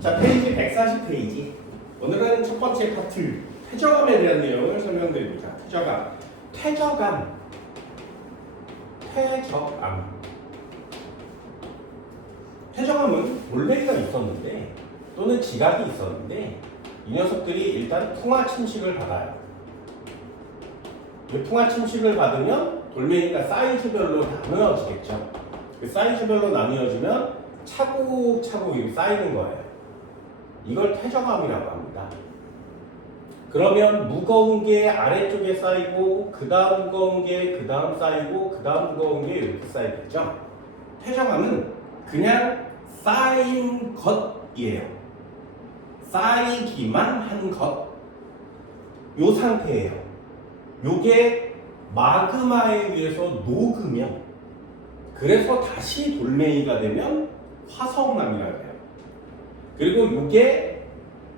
자, 페이지 140페이지. 오늘은 첫 번째 파트, 퇴저감에 대한 내용을 설명드립니다. 퇴저감. 퇴저감은 돌멩이가 있었는데, 또는 지각이 있었는데, 이 녀석들이 일단 풍화 침식을 받아요. 이 풍화 침식을 받으면 돌멩이가 사이즈별로 나누어지겠죠. 그 사이즈별로 나누어지면 차곡차곡 이렇게 쌓이는 거예요. 이걸 퇴저감이라고 합니다. 그러면 무거운 게 아래쪽에 쌓이고, 그 다음 무거운 게 그 다음 쌓이고, 그 다음 무거운 게 이렇게 쌓이겠죠. 퇴저감은 그냥 쌓인 것이에요. 쌓이기만 한 것. 요 상태예요. 요게 마그마에 의해서 녹으면, 그래서 다시 돌멩이가 되면 화석암이라고 해요. 그리고 요게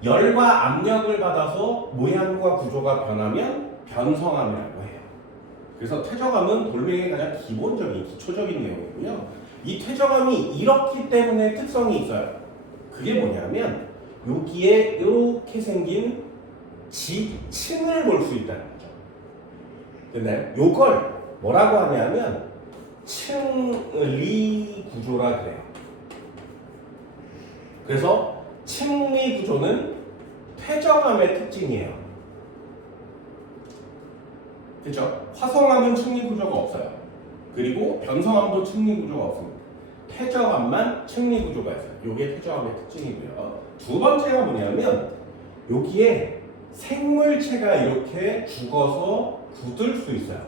열과 압력을 받아서 모양과 구조가 변하면 변성암이라고 해요. 그래서 퇴저감은 돌멩이의 가장 기본적인, 기초적인 내용이고요. 이 퇴저감이 이렇기 때문에 특성이 있어요. 그게 뭐냐면 여기에 이렇게 생긴 지층을 볼 수 있다는 거죠. 근데 요걸 뭐라고 하냐면 층리 구조라 그래요. 그래서 층리 구조는 퇴저감의 특징이에요. 그렇죠? 화성암은 층리 구조가 없어요. 그리고 변성암도 층리 구조가 없습니다. 퇴저감만 층리 구조가 있어요. 이게 퇴저감의 특징이고요. 두 번째가 뭐냐면 여기에 생물체가 이렇게 죽어서 굳을 수 있어요.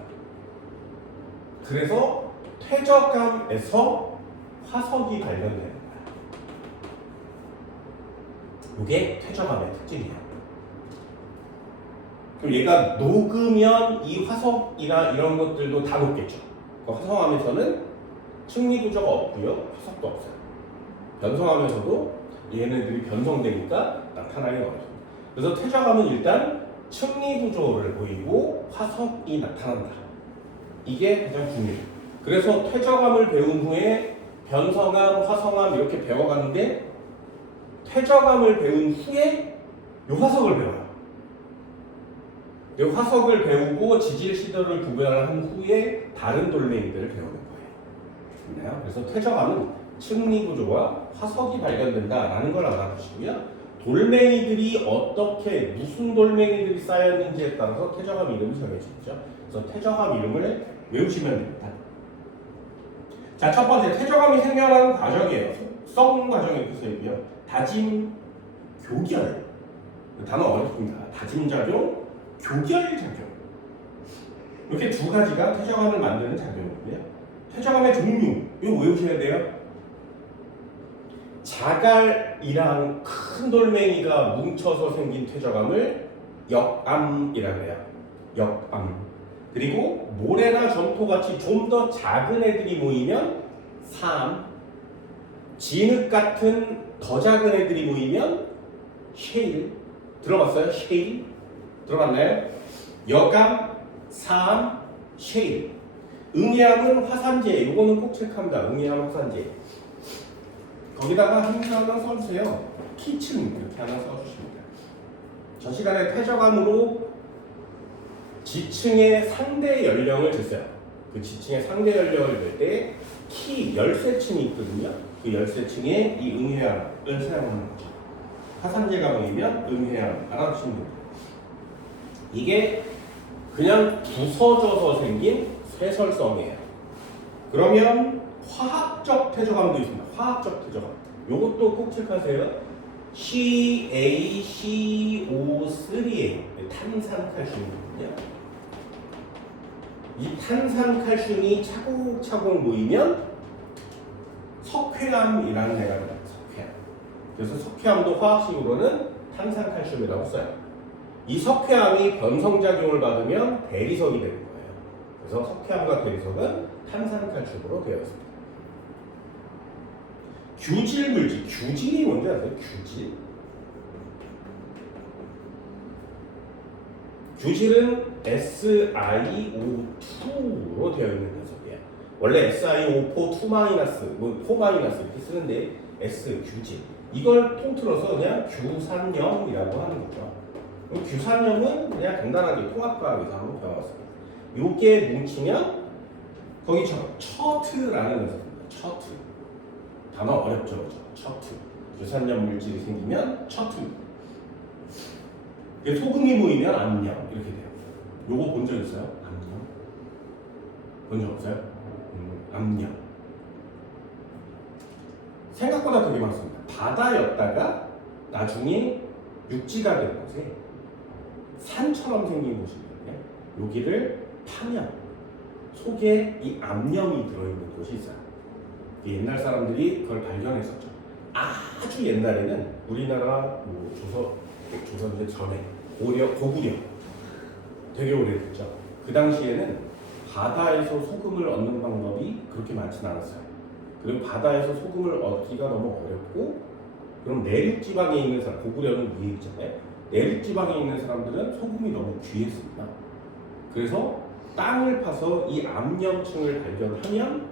그래서 퇴저감에서 화석이 발견되는 거예요. 이게 퇴저감의 특징이에요. 그럼 얘가 녹으면 이 화석이나 이런 것들도 다 녹겠죠. 그 화성암에서는 층리 구조가 없고요, 화석도 없어요. 변성암에서도 얘네들이 변성되니까 나타나기 어렵습니다. 그래서 퇴저감은 일단 층리 구조를 보이고 화석이 나타난다. 이게 가장 중요해요. 그래서 퇴저감을 배운 후에 변성암, 화성암 이렇게 배워가는데 퇴저감을 배운 후에 이 화석을 배워요. 이 화석을 배우고 지질 시도를 구별한 후에 다른 돌멩이들을 배우는 거예요. 그래서 퇴저감은 층리 구조와 화석이 발견된다라는 걸 알아두시고요. 돌멩이들이 어떻게 무슨 돌멩이들이 쌓였는지에 따라서 퇴저감 이름이 정해지죠. 그래서 퇴저감 이름을 외우시면 됩니다. 자, 첫 번째 퇴저감이 생겨나는 과정이에요. 썩는 과정이 이렇게 써있고요. 다짐, 교결. 단어 어렵습니다. 다짐작용, 교결작용. 이렇게 두 가지가 퇴저감을 만드는 작용이고요. 퇴저감의 종류, 이거 외우셔야 돼요. 자갈이랑 큰 돌멩이가 뭉쳐서 생긴 퇴저감을 역암이라고 해요. 역암. 그리고 모래나 점토같이 좀 더 작은 애들이 모이면 사암. 진흙 같은 더 작은 애들이 모이면 셰일. 들어봤어요? 셰일? 들어봤나요? 여감, 사암, 셰일. 응해암은 화산재. 요거는 꼭 체크합니다. 응해암 화산재. 거기다가 힌트 하나 써주세요. 키층 이렇게 하나 써주십니다. 저 시간에 퇴저감으로 지층의 상대 연령을 쟀어요. 그 지층의 상대 연령을 잴 때 키 열쇠층이 있거든요. 그 열쇠층에 이 응해암을 사용하는 거죠. 화산재가 모이면 응해암 알아두시면 됩니다. 이게 그냥 부서져서 생긴 쇠설성이에요. 그러면 화학적 퇴저감도 있습니다. 화학적 퇴저감. 요것도 꼭 체크하세요. CaCO3예요. 탄산칼슘이거든요. 이 탄산칼슘이 차곡차곡 모이면 석회암이라는 애가 나와요. 석회암. 그래서 석회암도 화학식으로는 탄산칼슘이라고 써요. 이 석회암이 변성작용을 받으면 대리석이 되는 거예요. 그래서 석회암과 대리석은 탄산칼슘으로 되어 있습니다. 규질 물질. 규질이 뭔지 아세요? 규질. 규질은 SiO2로 되어 있는 녀석이에요. 원래 SiO4 2-, 뭐 4- 이렇게 쓰는데 S 규질. 이걸 통틀어서 그냥 규산염이라고 하는 거죠. 그럼 규산염은 그냥 간단하게 통합과학에서 한번 배워봤습니다. 요게 뭉치면 거기 처트라는 거 있습니다. 처트. 단어 어렵죠, 그죠? 처트. 규산염 물질이 생기면 처트. 소금이 모이면 암염 이렇게 돼요. 요거 본 적 있어요? 암염? 본 적 없어요? 암염. 생각보다 되게 많습니다. 바다였다가 나중에 육지가 된 곳에 산처럼 생긴 곳이 있는데 여기를 파면 속에 이 암염이 들어있는 곳이 있어요. 옛날 사람들이 그걸 발견했었죠. 아주 옛날에는 우리나라 조선 전에 고구려 되게 오래됐죠. 그 당시에는 바다에서 소금을 얻는 방법이 그렇게 많지는 않았어요. 그리고 바다에서 소금을 얻기가 너무 어렵고, 그럼 내륙 지방에 있는 사람, 고구려는 위에 있잖아요. 내륙 지방에 있는 사람들은 소금이 너무 귀했습니다. 그래서 땅을 파서 이 암염층을 발견하면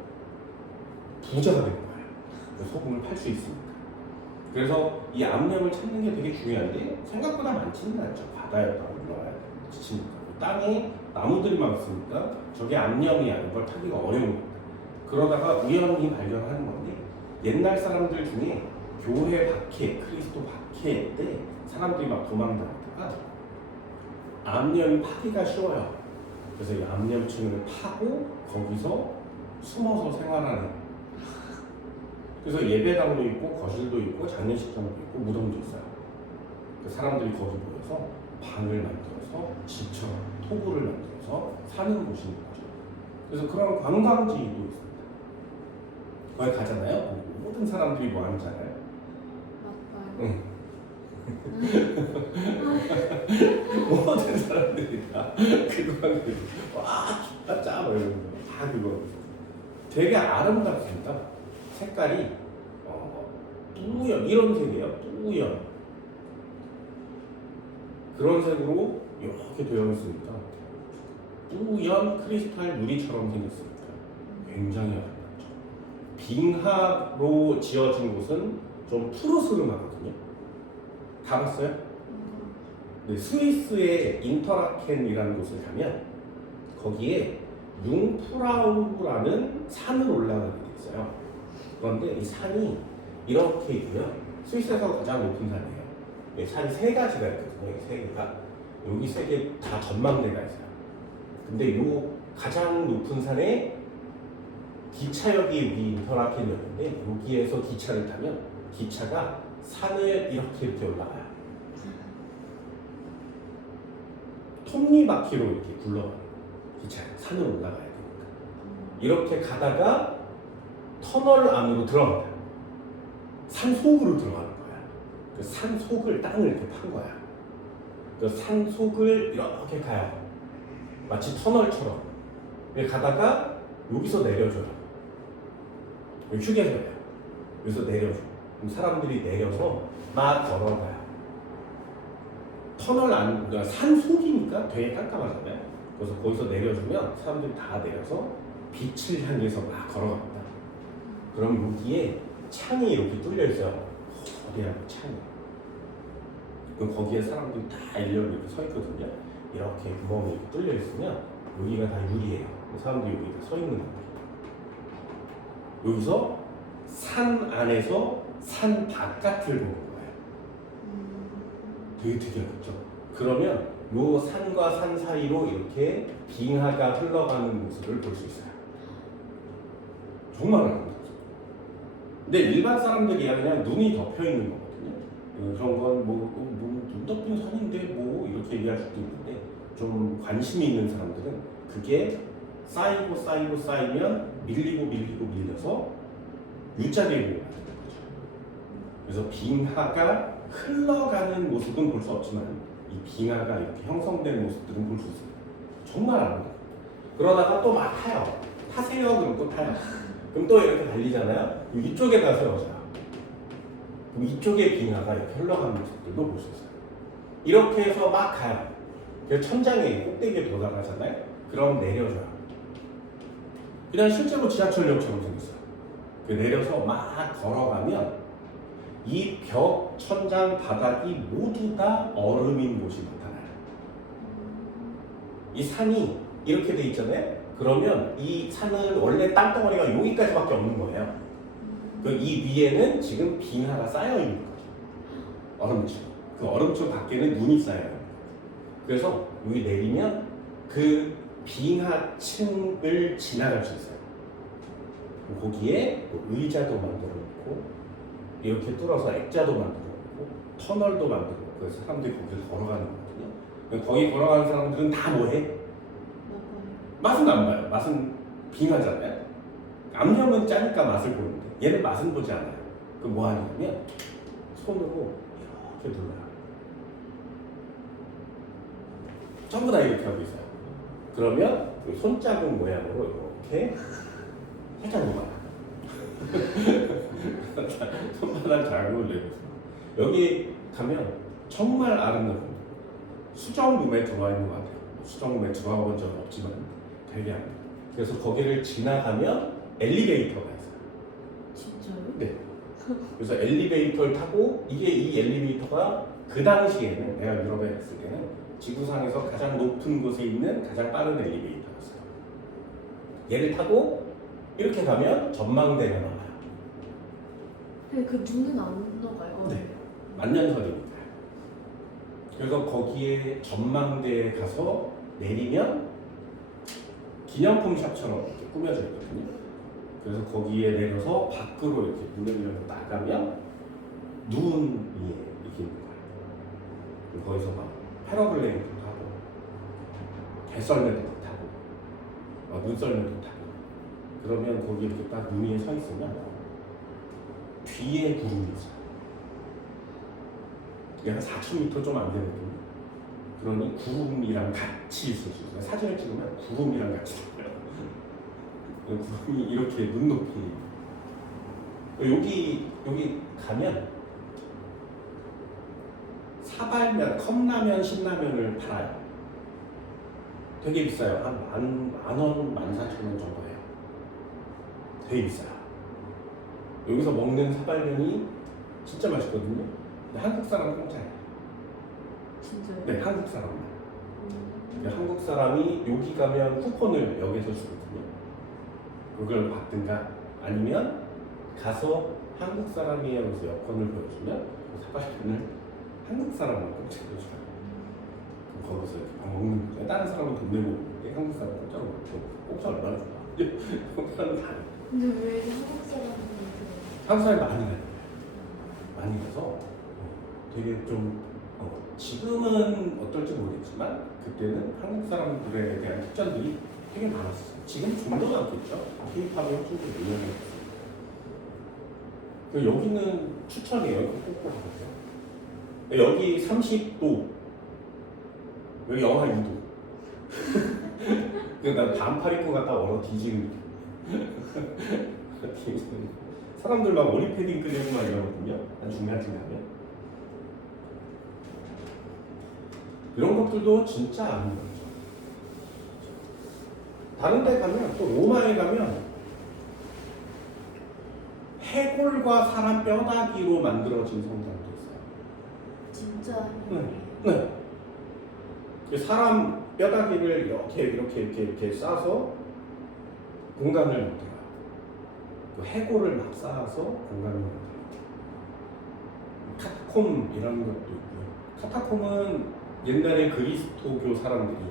부자가 되는 거예요. 소금을 팔 수 있습니다. 그래서 이 암염을 찾는 게 되게 중요한데 생각보다 많지는 않죠. 바다였다가 올라와야 지치니까. 땅에 나무들이 많으니까 저게 암염이 아닌 걸 타기가 어려운 겁니다. 그러다가 우연히 발견하는 건데, 옛날 사람들 중에 교회 박해, 그리스도 박해 때 사람들이 막 도망다니다가 암염이 파기가 쉬워요. 그래서 이 암염층을 파고 거기서 숨어서 생활하는. 그래서 예배당도 있고 거실도 있고 장례식장도 있고 무덤도 있어요. 사람들이 거기 모여서 방을 만들어서 집처럼 토구를 만들어서 사는 곳인 거죠. 그래서 그런 관광지도 있습니다. 거기 가잖아요. 모든 사람들이 뭐 하는지 알아요? 응. 모든 사람들이 다 그거 와 춥다 짜 뭐 이런 거다 그거 되게 아름답습니다. 색깔이 뿌연 이런 색이에요. 뿌연 그런 색으로 이렇게 되어 있습니다. 뿌연 크리스탈 유리처럼 생겼습니다. 굉장히 아름답죠. 빙하로 지어진 곳은 좀 푸르스름하거든요. 가봤어요? 네, 스위스의 인터라켄이라는 곳을 가면 거기에 융프라우라는 산을 올라가게 돼 있어요. 그런데 이 산이 이렇게 있고요. 스위스에서 가장 높은 산이에요. 산이 세 가지가 있거든요. 이 세 개가 여기 세 개 다 전망대가 있어요. 근데 이 가장 높은 산에 기차역이 여기 인터라켄이었는데 여기에서 기차를 타면 기차가 산을 이렇게 올라가요. 톱니바퀴로 이렇게 굴러가요. 기차 산을 올라가야 되니까 이렇게 가다가 터널 안으로 들어갑니다. 산 속으로 들어가는 거야. 그 산 속을 땅을 이렇게 판 거야. 그 산 속을 이렇게 가요. 마치 터널처럼. 가다가 여기서 내려줘요. 여기 휴게소예요. 여기서 내려줘. 그럼 사람들이 내려서 막 걸어가요. 터널 안, 그러니까 산 속이니까 되게 깜깜하잖아요. 그래서 거기서 내려주면 사람들이 다 내려서 빛을 향해서 막 걸어갑니다. 그럼 여기에 창이 이렇게 뚫려 있어요. 거대한 창이. 그럼 거기에 사람들이 다 일렬로 이렇게 서 있거든요. 이렇게 구멍이 이렇게 뚫려 있으면 여기가 다 유리예요. 사람들이 여기 서 있는 거예요. 여기서 산 안에서 산 바깥을 보는 거예요. 되게 특이하겠죠? 그러면 요 산과 산 사이로 이렇게 빙하가 흘러가는 모습을 볼 수 있어요. 정말 아름답죠. 근데 일반 사람들이야 그냥 눈이 덮여 있는 거거든요. 그런 건 눈 덮인 산인데 뭐 이렇게 얘기할 수도 있는데, 좀 관심이 있는 사람들은 그게 쌓이고 쌓이면 밀려서 U자리에 만드는 거죠. 그래서 빙하가 흘러가는 모습은 볼 수 없지만 이 빙하가 이렇게 형성된 모습들은 볼 수 있습니다. 정말 아름답습니다. 그러다가 또 막 타요. 타세요. 그럼 또 타요. 그럼 또 이렇게 달리잖아요. 이쪽에다 세워져요. 그럼 이쪽에 빙하가 이렇게 흘러가는 모습들도 볼 수 있어요. 이렇게 해서 막 가요. 그래서 천장에 꼭대기에 도달하잖아요. 그럼 내려줘요. 그냥 실제로 지하철역처럼 생겼어요. 내려서 막 걸어가면 이 벽, 천장, 바닥이 모두 다 얼음인 곳이 나타나요. 이 산이 이렇게 돼 있잖아요. 그러면 이 산은 원래 땅덩어리가 여기까지밖에 없는 거예요. 이 위에는 지금 빙하가 쌓여 있는 거죠. 얼음층. 그 얼음층 밖에는 눈이 쌓여요. 그래서 여기 내리면 그 빙하층을 지나갈 수 있어요. 거기에 의자도 만들어 놓고 이렇게 뚫어서 액자도 만들어 놓고 터널도 만들어 놓고 그래서 사람들이 거기를 걸어가는 거거든요. 거기 걸어가는 사람들은 다 뭐해? 맛은 안 봐요. 맛은 빙하잖아요. 암염은 짜니까 맛을 보는데 얘는 맛은 보지 않아요. 그럼 뭐 하냐면 손으로 이렇게 눌러요. 전부 다 이렇게 하고 있어요. 그러면 손자국 모양으로 이렇게 살짝 녹아요. 손바닥 자국을 내고 있어요. 여기 가면 정말 아름다운 수정룸에 들어와 있는 것 같아요. 수정룸에 들어가 본 적은 없지만 되게 아름다워요. 그래서 거기를 지나가면 엘리베이터가 있어요. 진짜요? 네. 그래서 엘리베이터를 타고 이 엘리베이터가 그 당시에는 내가 유럽에 갔을 때는 지구상에서 가장 높은 곳에 있는 가장 빠른 엘리베이터였어요. 얘를 타고 이렇게 가면 전망대가 나와요. 근데 그 눈은 안 녹아요? 네. 만년설입니다. 그래서 거기에 전망대에 가서 내리면 기념품 샵처럼 이렇게 꾸며져 있거든요. 그래서 거기에 내려서 밖으로 이렇게 문을 열고 나가면 눈 위에 이렇게 있는 거예요. 거기서 막 패러글레이도 하고 개썰매도 타고 눈썰매도 타고 그러면 거기 이렇게 딱 눈 위에 서 있으면 뒤에 구름이 있어요. 이게 한 4,000m 좀 안 되거든요. 그러니 구름이랑 같이 있을 수 있어요. 사진을 찍으면 구름이랑 같이 있어요. 구름이 이렇게 눈 높이 여기 가면 사발면, 컵라면, 신라면을 팔아요. 되게 비싸요. 한 10,000원, 14,000원 정도예요. 되게 비싸요. 여기서 먹는 사발면이 진짜 맛있거든요. 근데 한국 사람은 공짜예요. 진짜요? 네, 한국 사람만. 한국 사람이 여기 가면 쿠폰을 여기서 주거든요. 그걸 받든가 아니면 가서 한국 사람이에요 그래서 여권을 보여주면 그 사발면을 한국 사람만 공짜로 줘요. 거기서 이렇게 막 먹는 거죠. 다른 사람은 돈 내고 먹는데 한국 사람은 공짜로 먹고 공짜 얼마나 주나? 공짜는 다. 근데 왜 한국 사람들이 한국 사람이 많이 가요. 많이 가서 되게 좀 지금은 어떨지 모르겠지만 그때는 한국 사람들에 대한 특전들이 되게 많았어요. 지금 좀 더 많겠죠. K-팝의 혁신도 유명했어요. 여기는 추천이에요. 꼭 가보세요. 여기 30도, 여기 영하 2도. 그러니까 반팔 입고 갔다 얼어 뒤지는 사람들 막 머리 패딩 끄려고 막 이러거든요. 한 중간쯤 가면. 이런 것들도 진짜 아름답죠. 다른 데 가면 또 로마에 가면 해골과 사람 뼈다귀로 만들어진 성당도 있어요. 진짜 네. 사람 뼈다귀를 이렇게 싸서 공간을 만들어요. 그 해골을 막 쌓아서 공간을 만들어요. 카타콤이라는 것도 있고요. 카타콤은 옛날에 그리스도교 사람들이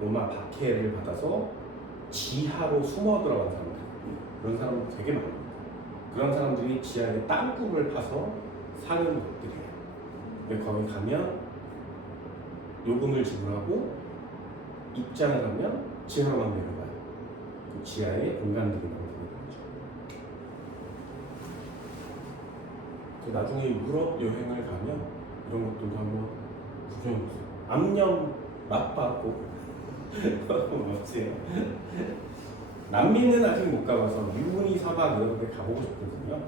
로마 박해를 받아서 지하로 숨어 들어간 사람들, 그런 사람들 되게 많아요. 그런 사람들이 지하에 땅굴을 파서 사는 것들이에요. 근데 거기 가면 요금을 지불하고 입장을 하면 지하로만 내려가요. 그 지하에 공간들이 만들어지는 거죠. 나중에 유럽 여행을 가면 이런 것들도 한번 구경해보세요. 암염 맛봤고 멋지요. 남미는 아직 못 가봐서 유무니 사막 이런 데 가보고 싶거든요.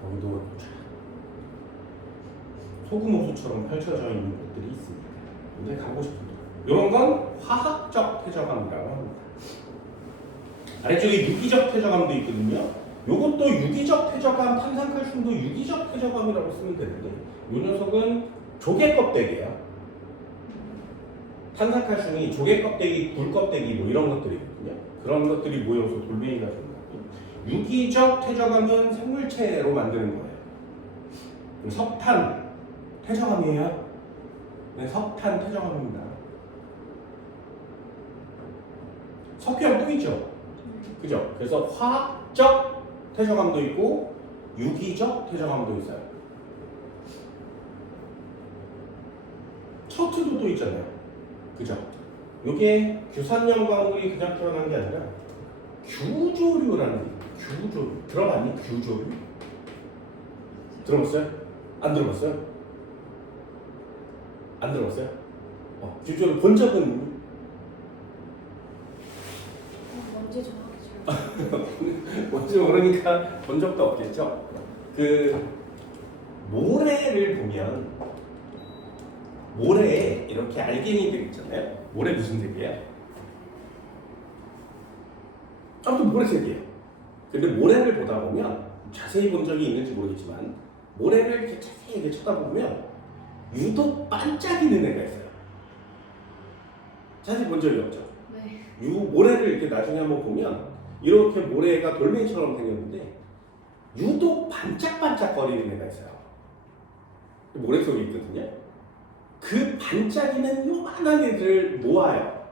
거기도 소금 호수처럼 펼쳐져 있는 곳들이 있습니다. 근데 가고 싶은데 이런 건 화학적 퇴적암이라고 합니다. 아래쪽에 유기적 퇴적암도 있거든요. 요것도 유기적 퇴적암, 탄산칼슘도 유기적 퇴적암이라고 쓰면 되는데 이 녀석은 조개 껍데기야. 탄산칼슘이 조개 껍데기, 굴 껍데기 뭐 이런 것들이거든요. 그런 것들이 모여서 돌멩이가 되는 거고 유기적 퇴적암은 생물체로 만드는 거예요. 석탄 퇴적암이에요. 네, 석탄 퇴적암입니다. 석회암 또 있죠. 그죠? 그래서 화학적 퇴적암도 있고 유기적 퇴적암도 있어요. 척추도 또 있잖아요. 그죠? 이게 규산염 광물이 그냥 태어난 게 아니라 규조류라는 게 규조류. 들어봤니? 규조류? 들어봤어요? 안 들어봤어요? 안 들어봤어요? 규조류 본 적은 뭔지 정확히 잘 뭔지 모르니까 본 적도 없겠죠? 그 모래를 보면 모래에 이렇게 알갱이들 있잖아요. 모래 무슨 색이에요? 아무튼 모래색이에요. 근데 모래를 보다 보면 자세히 본 적이 있는지 모르겠지만 모래를 이렇게 자세히 이렇게 쳐다보면 유독 반짝이는 애가 있어요. 자세히 본 적이 없죠? 네. 모래를 이렇게 나중에 한번 보면 이렇게 모래가 돌멩이처럼 생겼는데 유독 반짝반짝거리는 애가 있어요. 모래 속에 있거든요. 그 반짝이는 요만한 애들을 모아요.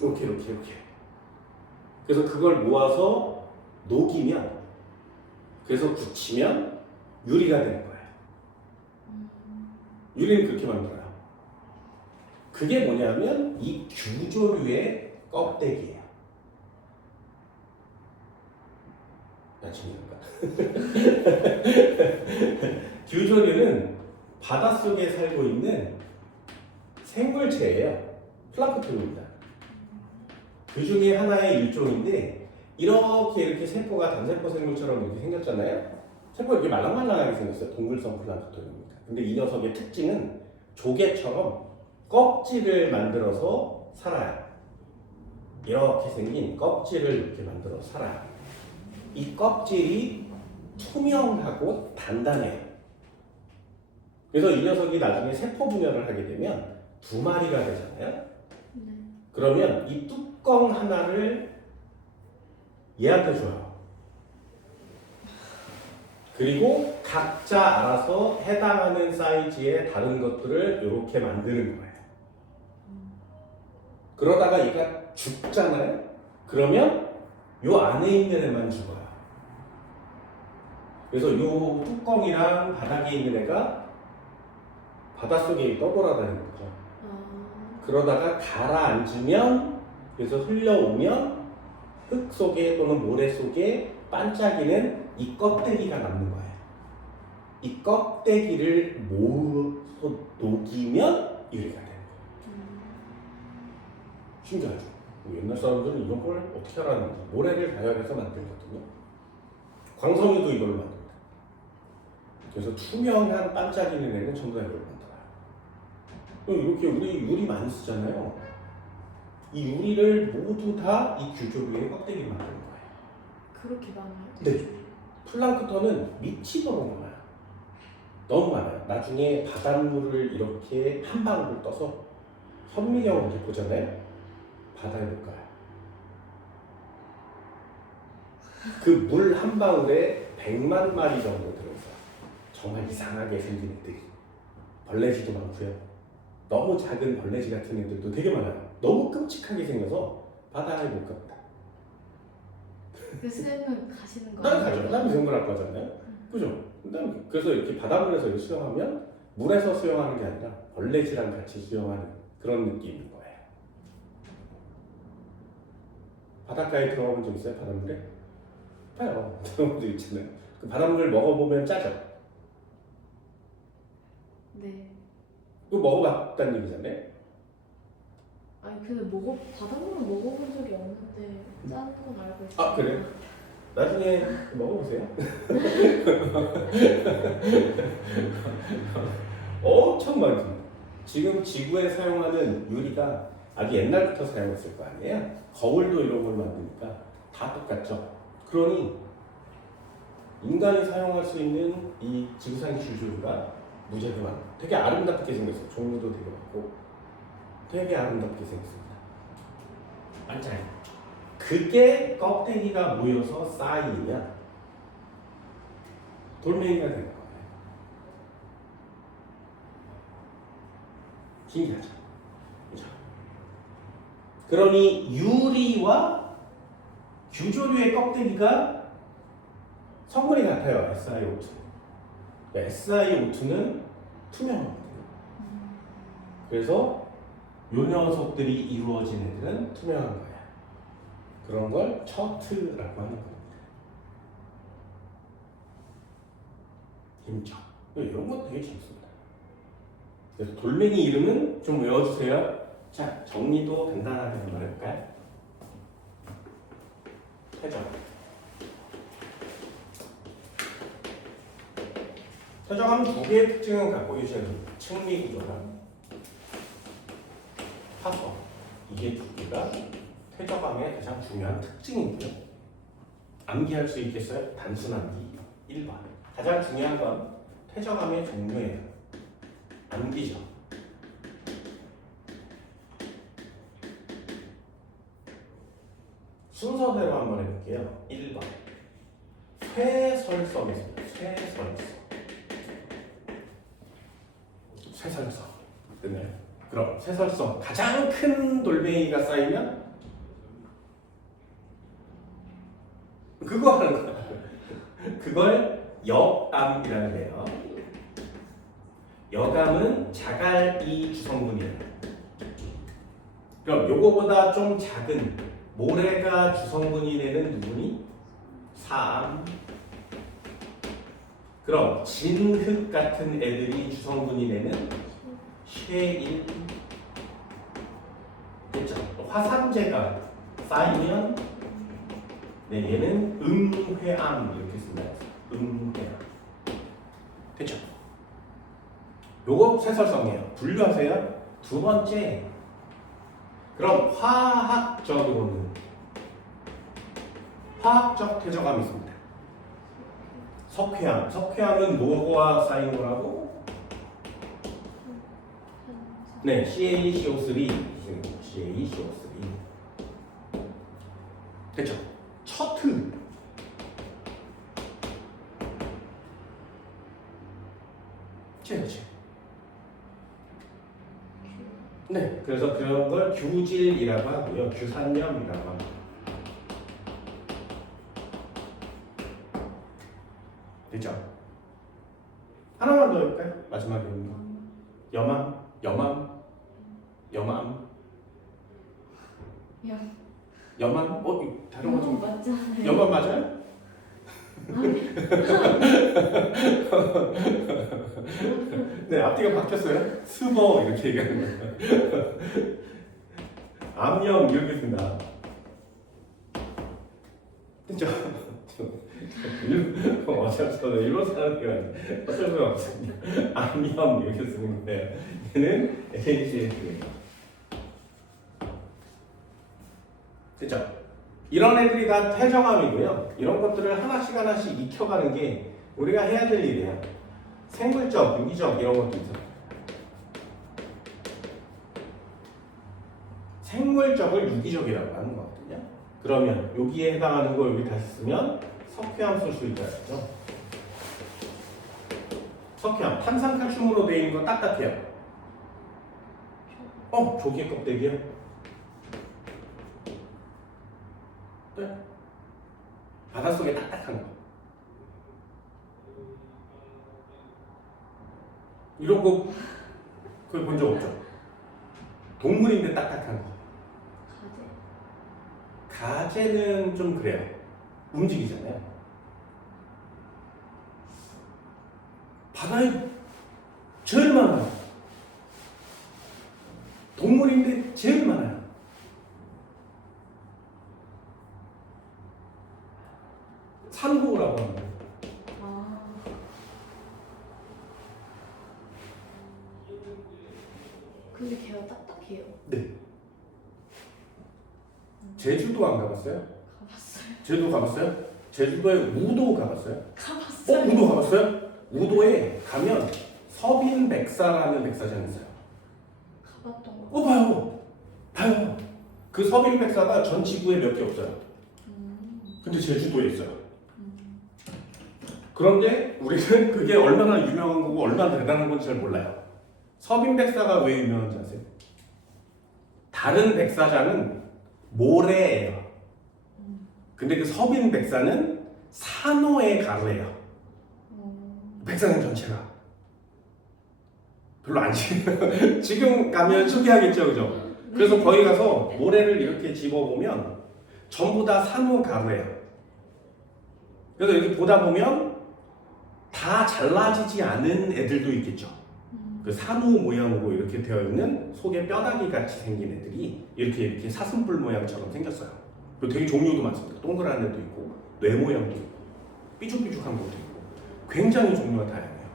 이렇게. 그래서 그걸 모아서 녹이면 그래서 굳히면 유리가 되는 거예요. 유리는 그렇게 만들어요. 그게 뭐냐면 이 규조류의 껍데기예요. 나중인가? 규조류는 바닷속에 살고 있는 생물체예요. 플랑크톤입니다. 그 중에 하나의 일종인데 이렇게 세포가 단세포 생물처럼 이렇게 생겼잖아요. 세포가 이렇게 말랑말랑하게 생겼어요. 동물성 플랑크톤입니다. 근데 이 녀석의 특징은 조개처럼 껍질을 만들어서 살아요. 이렇게 생긴 껍질을 이렇게 만들어 살아요. 이 껍질이 투명하고 단단해요. 그래서 이 녀석이 나중에 세포 분열을 하게 되면 두 마리가 되잖아요. 네. 그러면 이 뚜껑 하나를 얘한테 줘요. 그리고 각자 알아서 해당하는 사이즈의 다른 것들을 이렇게 만드는 거예요. 그러다가 얘가 죽잖아요. 그러면 요 안에 있는 애만 죽어요. 그래서 요 뚜껑이랑 바닥에 있는 애가 바닷속에 떠돌아다니는 거죠. 그러다가 가라앉으면 그래서 흘러오면 흙 속에 또는 모래 속에 반짝이는 이 껍데기가 남는 거예요. 이 껍데기를 모아서 녹이면 유리가 돼요. 신기하죠? 옛날 사람들은 이런 걸 어떻게 알았는지 모래를 가열해서 만들거든요. 광석이도 이걸로 만듭니다. 그래서 투명한 반짝이는 애는 전부 다 이걸 만들어요. 이렇게 우리 유리 많이 쓰잖아요. 이 유리를 모두 다 이 규조류의 껍데기를 만드는 거예요. 그렇게 많아요? 네. 플랑크톤은 미치도록 많아요. 너무 많아요. 나중에 바닷물을 이렇게 한 방울 떠서 현미경을 이렇게 보잖아요. 바다에 못 가요. 그 물 한 방울에 100만 마리 정도 들어있어요. 정말 이상하게 생긴 애들이. 벌레지도 많고요. 너무 작은 벌레지 같은 애들도 되게 많아요. 너무 끔찍하게 생겨서 바다에 못 갑니다. 그 쌤은 가시는 거 나는 아니에요? 가죠. 나는 생물학과잖아요. 그죠? 그래서 이렇게 바닷물에서 이렇게 수영하면 물에서 수영하는 게 아니라 벌레지랑 같이 수영하는 그런 느낌인 거예요. 바닷가에 들어가 본 적 있어요? 바닷물에? 봐요. 들어본 적 있잖아요. 그 바닷물을 먹어보면 짜죠? 네. 그거 먹어봤다는 얘기잖아요? 아니 근데 바닷물은 먹어본 적이 없는데 짠 건 알고 있어요. 아, 그래요? 나중에 먹어보세요. 엄청 많습니다. 지금 지구에 사용하는 유리가 아주 옛날부터 사용했을 거 아니에요? 거울도 이런 걸 만드니까 다 똑같죠. 그러니 인간이 사용할 수 있는 이 지구상의 줄줄이가 무지하게 많아. 되게 아름답게 생겼어. 종류도 되게 많고 되게 아름답게 생겼습니다. 맞잖아요. 그게 껍데기가 모여서 쌓이면 돌멩이가 되는 거예요. 신기하죠? 그렇죠? 그러니 유리와 규조류의 껍데기가 성분이 같아요. SiO2. SiO2는 투명하거든요. 그래서 요 녀석들이 이루어진 애들은 투명한 거야. 그런 걸 처트라고 하는 겁니다. 힘죠. 이런 거 되게 재밌습니다. 그래서 돌멩이 이름은 좀 외워주세요. 자, 정리도 간단하게 한번 해볼까요? 태정. 태정하면 두 개의 특징을 갖고 계셔야 됩니다. 층리구조랑 화성. 이게 두 개가 퇴적암의 가장 중요한 특징이고요. 암기할 수 있겠어요? 단순 암기 1번. 가장 중요한 건 퇴적암의 종류예요. 암기죠. 순서대로 한번 해볼게요. 1번. 쇠설성입니다. 쇠설성. 됐나요? 그럼 쇠설성. 가장 큰 돌멩이가 쌓이면 그거 하는 거야. 그걸 역암이라고 해요. 역암은 자갈이 주성분이에요. 그럼 요거보다 좀 작은 모래가 주성분이 되는 누구니? 사암. 그럼 진흙 같은 애들이 주성분이 되는 쉐일. 됐죠? 화산재가 쌓이면 네, 얘는 음회암 이렇게 쓴다. 음회암. 됐죠? 요거 쇠설성이에요. 분류하세요. 두 번째. 그럼 화학적으로는 화학적 퇴적암이 있습니다. 석회암. 석회암은 뭐가 쌓인 거라고? 네, CaCO3. CaCO3. 됐죠? 처트. 그렇지. 네, 그래서 그런 걸 규질이라고 하고요. 규산염이라고 합니다. 됐죠? 하나만 더 해볼까요? 마지막에 있는 거. 염암. 염암? 다른 거 좀. 맞잖아요. 염암 맞아요? 네, 앞뒤가 바뀌었어요. 스버 이렇게 얘기하는 거예요. 암염 이렇게 씁니다. 진짜 어차피 저는 일본 사람이라 어쩔 수가 없습니다. 암염 이렇게 쓰는 거예요. 얘는 HS예요. 됐죠? 이런 애들이 다 퇴적암이고요. 이런 것들을 하나씩 익혀가는 게 우리가 해야 될 일이에요. 생물적, 유기적 이런 것도 있어요. 생물적을 유기적이라고 하는 거거든요. 그러면 여기에 해당하는 거 여기 다시 쓰면 석회암 쓸 수 있다죠. 석회암, 탄산칼슘으로 되어 있는 거 딱딱해요. 조개 껍데기요? 네. 바닷속에 딱딱한 거. 이런 거 그걸 본 적 없죠? 동물인데 딱딱한 거. 가재는 좀 그래요. 움직이잖아요. 바다에 제일 많아요. 동물인데 제일 많아요. 산호라고 합니다. 근데 걔가 딱딱해요. 네. 제주도 안 가봤어요? 가봤어요. 제주도 가봤어요? 제주도에 우도 가봤어요? 가봤어요. 우도 가봤어요? 우도에 가면 서빈백사라는 백사장이 있어요. 가봤던 거. 봐요. 그 서빈백사가 전 지구에 몇 개 없어요. 근데 제주도에 있어요. 그런데 우리는 그게 얼마나 유명한 거고 얼마나 대단한 건지 잘 몰라요. 서빈백사가 왜 유명한지 아세요? 다른 백사장은 모래예요. 근데 그 서빈백사는 산호의 가루예요. 백사장 전체가. 별로 안 신기해요. 지금 가면 신기하겠죠, 그죠? 그래서 거기 가서 모래를 이렇게 집어보면 전부 다 산호 가루예요. 그래서 이렇게 보다 보면 다 잘라지지 않은 애들도 있겠죠. 그 산호 모양으로 이렇게 되어 있는 속에 뼈다귀 같이 생긴 애들이 이렇게 사슴뿔 모양처럼 생겼어요. 그리고 되게 종류도 많습니다. 동그란 애도 있고, 뇌 모양도 있고, 삐죽삐죽한 것도 있고, 굉장히 종류가 다양해요.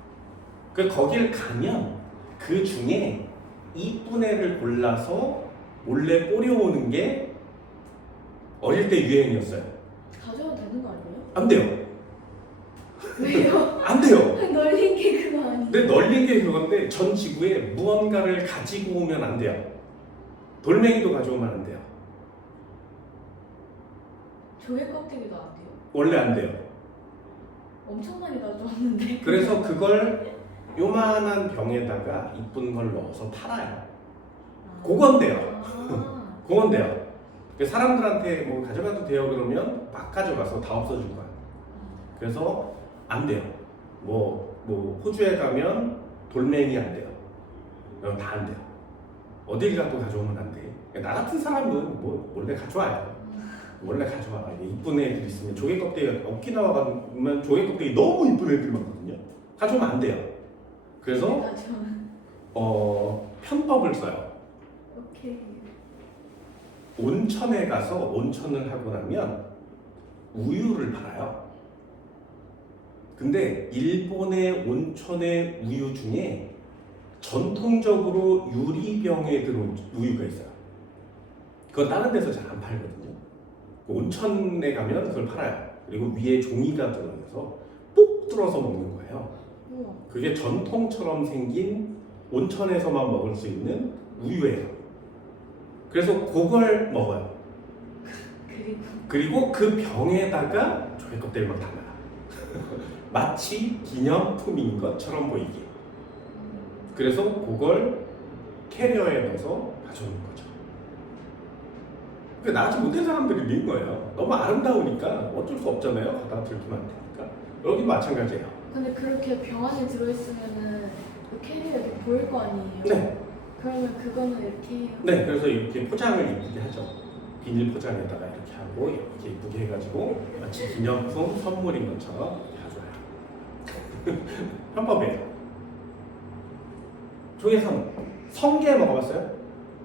그래서 거길 가면 그 중에 이쁜 애를 골라서 몰래 뿌려오는 게 어릴 때 유행이었어요. 가져도 되는 거 아니에요? 안 돼요. 왜요? 안 돼요. 널린 게 그거 아니에요? 근데 널린 게 그건데 전 지구에 무언가를 가지고 오면 안 돼요. 돌멩이도 가져오면 안 돼요. 조개 껍데기도 안 돼요? 원래 안 돼요. 엄청 많이 가져왔는데. 그래서 그걸 요만한 병에다가 이쁜 걸 넣어서 팔아요. 그건 돼요. 그건 돼요. 사람들한테 뭐 가져가도 돼요 그러면 막 가져가서 다 없어질 거야. 그래서 안 돼요. 뭐 호주에 가면 돌멩이 안 돼요. 다 안 돼요. 어딜 가도 가져오면 안 돼. 나 같은 사람은 뭐 원래 가져와요. 원래 가져와. 이쁜 애들 있으면 조개 껍데기, 오키나와 가면 조개 껍데기 너무 이쁜 애들 많거든요. 가져오면 안 돼요. 그래서 편법을 써요. 오케이. 온천에 가서 온천을 하고 나면 우유를 팔아요. 근데 일본의 온천의 우유 중에 전통적으로 유리병에 들어온 우유가 있어요. 그건 다른 데서 잘 안 팔거든요. 온천에 가면 그걸 팔아요. 그리고 위에 종이가 들어있어서 뽁 뚫어서 먹는 거예요. 우와. 그게 전통처럼 생긴 온천에서만 먹을 수 있는 우유예요. 그래서 그걸 먹어요. 그리고 그 병에다가 조개 껍데기 막 담아요. 마치 기념품인 것처럼 보이게. 그래서 그걸 캐리어에 넣어서 가져오는 거죠. 나같이 못된 사람들이 민 거예요. 너무 아름다우니까 어쩔 수 없잖아요. 가다가 들키면 안 되니까. 여기도 마찬가지예요. 근데 그렇게 병 안에 들어있으면은 그 캐리어 이렇게 보일 거 아니에요? 네. 그러면 그거는 이렇게 해요? 네, 그래서 이렇게 포장을 이쁘게 하죠. 비닐 포장에다가 이렇게 하고 이렇게 이쁘게 해가지고 마치 기념품 선물인 것처럼 가져와요. 편법이에요. 조개선 성게 먹어봤어요?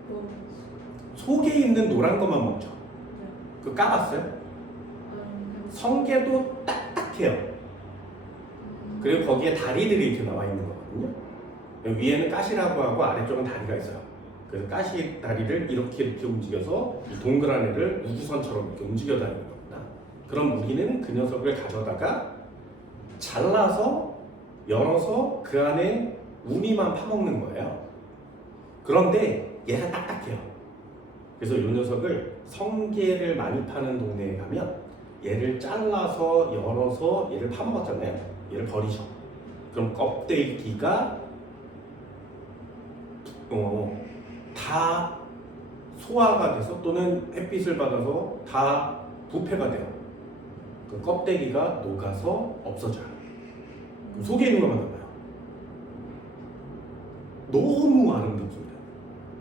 뭐 속에 있는 노란 것만 먹죠. 네. 그거 까봤어요? 성게도 딱딱해요. 그리고 거기에 다리들이 이렇게 나와 있는 거거든요. 위에는 가시라고 하고 아래쪽은 다리가 있어요. 그래서 가시 다리를 이렇게 움직여서 이 동그란 애를 우주선처럼 이렇게 움직여 다니는 겁니다. 그럼 우리는 그 녀석을 가져다가 잘라서 열어서 그 안에 우미만 파먹는 거예요. 그런데 얘가 딱딱해요. 그래서 이 녀석을 성게를 많이 파는 동네에 가면 얘를 잘라서 열어서 얘를 파먹었잖아요. 얘를 버리죠. 그럼 껍데기가 다 소화가 돼서 또는 햇빛을 받아서 다 부패가 돼요. 그 껍데기가 녹아서 없어져요. 그럼 속에 있는 것만 남아요. 너무 아름답습니다.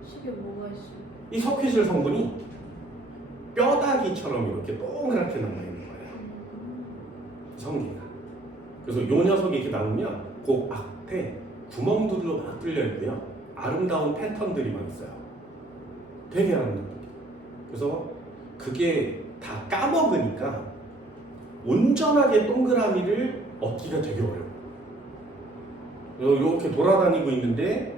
속에 뭐가 있어요? 이 석회질 성분이 뼈다귀처럼 이렇게 동그랗게 남아있는 거예요. 성게가. 그래서 요 녀석이 이렇게 나오면 그 앞에 구멍들로 막 뚫려 있고요. 아름다운 패턴들이 막 있어요. 되게 아름답습니다. 그래서 그게 다 까먹으니까 온전하게 동그라미를 얻기가 되게 어려워요. 이렇게 돌아다니고 있는데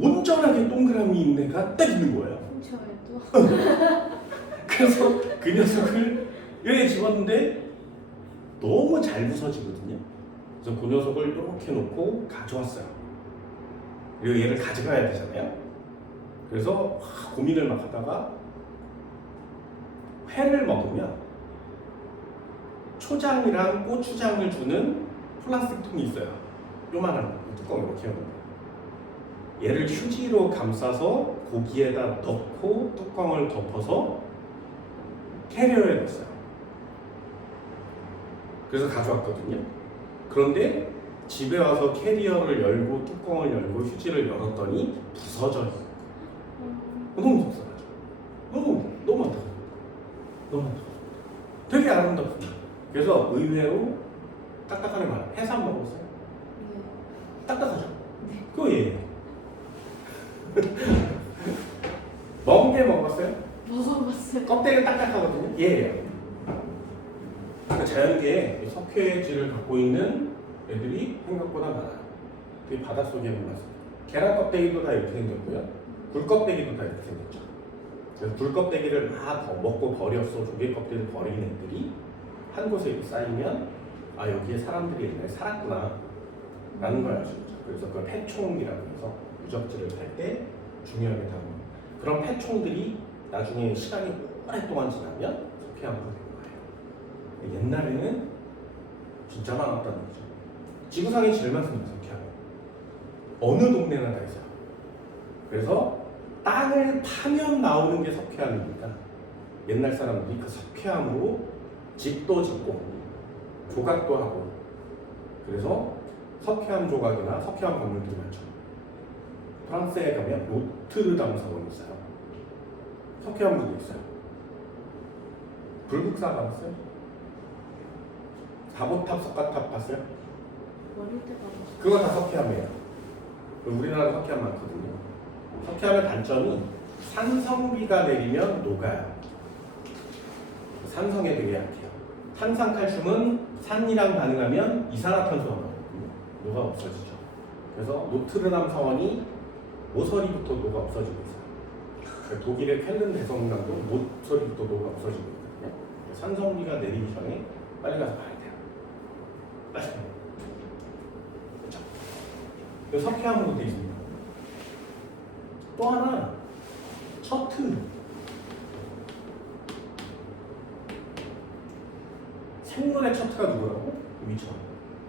온전하게 동그라미 있는 애가 딱 있는 거예요. 훔쳐요 또. 그래서 그 녀석을 이렇게 집었는데 너무 잘 부서지거든요. 그래서 그 녀석을 이렇게 놓고 가져왔어요. 그리고 얘를 가져가야 되잖아요. 그래서 고민을 막 하다가 회를 먹으면 초장이랑 고추장을 주는 플라스틱 통이 있어요. 요만한 거, 뚜껑 이렇게 하는 거. 얘를 휴지로 감싸서 고기에다 넣고 뚜껑을 덮어서 캐리어에 넣었어요. 그래서 가져왔거든요. 그런데 집에 와서 캐리어를 열고 뚜껑을 열고 휴지를 열었더니 부서져요. 너무 속상하죠. 너무 안타까워요. 너무 안타까워요. 되게 아름답습니다. 그래서 의외로 딱딱한 애 많아요. 해삼 먹었어요? 네. 딱딱하죠? 네. 그거 얘예요. 멍게 먹었어요? 먹어봤어요. 껍데기 딱딱하거든요. 얘예요. 그러니까 자연계에 석회질을 갖고 있는 애들이 생각보다 많아요. 그게 바닷속에 많아서. 계란 껍데기도 다 이렇게 생겼고요. 굴 껍데기도 다 이렇게 생겼죠. 그래서 굴 껍데기를 다 먹고 버렸어. 조개 껍데기를 버린 애들이 한 곳에 이렇게 쌓이면 아 여기에 사람들이 옛날에 살았구나 라는 걸 알 수 있죠. 그래서 그걸 폐총이라고 해서 유적지를 할 때 중요하게 다룹니다. 그런 폐총들이 나중에 시간이 오랫동안 지나면 석회암으로 되는 거예요. 옛날에는 진짜 많았다는 거죠. 지구상에 제일 많습니다. 석회암. 어느 동네나 다 있어요. 그래서 땅을 파면 나오는 게 석회암이니까 옛날 사람들이 그 석회암으로 집도 짓고 조각도 하고 그래서 석회암 조각이나 석회암 건물들이 많죠. 프랑스에 가면 노트르담 성원이 있어요. 석회암도 있어요. 불국사 가봤어요? 사보탑, 석가탑 봤어요? 어릴 때 가봤어요. 그거 다 석회암이에요. 우리나라 석회암 많거든요. 석회암의 단점이 산성비가 내리면 녹아요. 산성에 되게 약해요. 탄산칼슘은 산이랑 반응하면 이산화탄소가 나오거든요. 녹아 없어지죠. 그래서 노트르담 성원이 모서리부터 녹아 없어지고 있어요. 독일의 쾰른 대성당도 모서리부터 녹아 없어지고 있거든요. 산성비가 내리기 전에 빨리 가서 봐야 돼요. 빨리. 그렇죠? 석회암으로 되어 있습니다. 또 하나, 셔틀. 생물의 셔틀가 누구라고? 위쳐.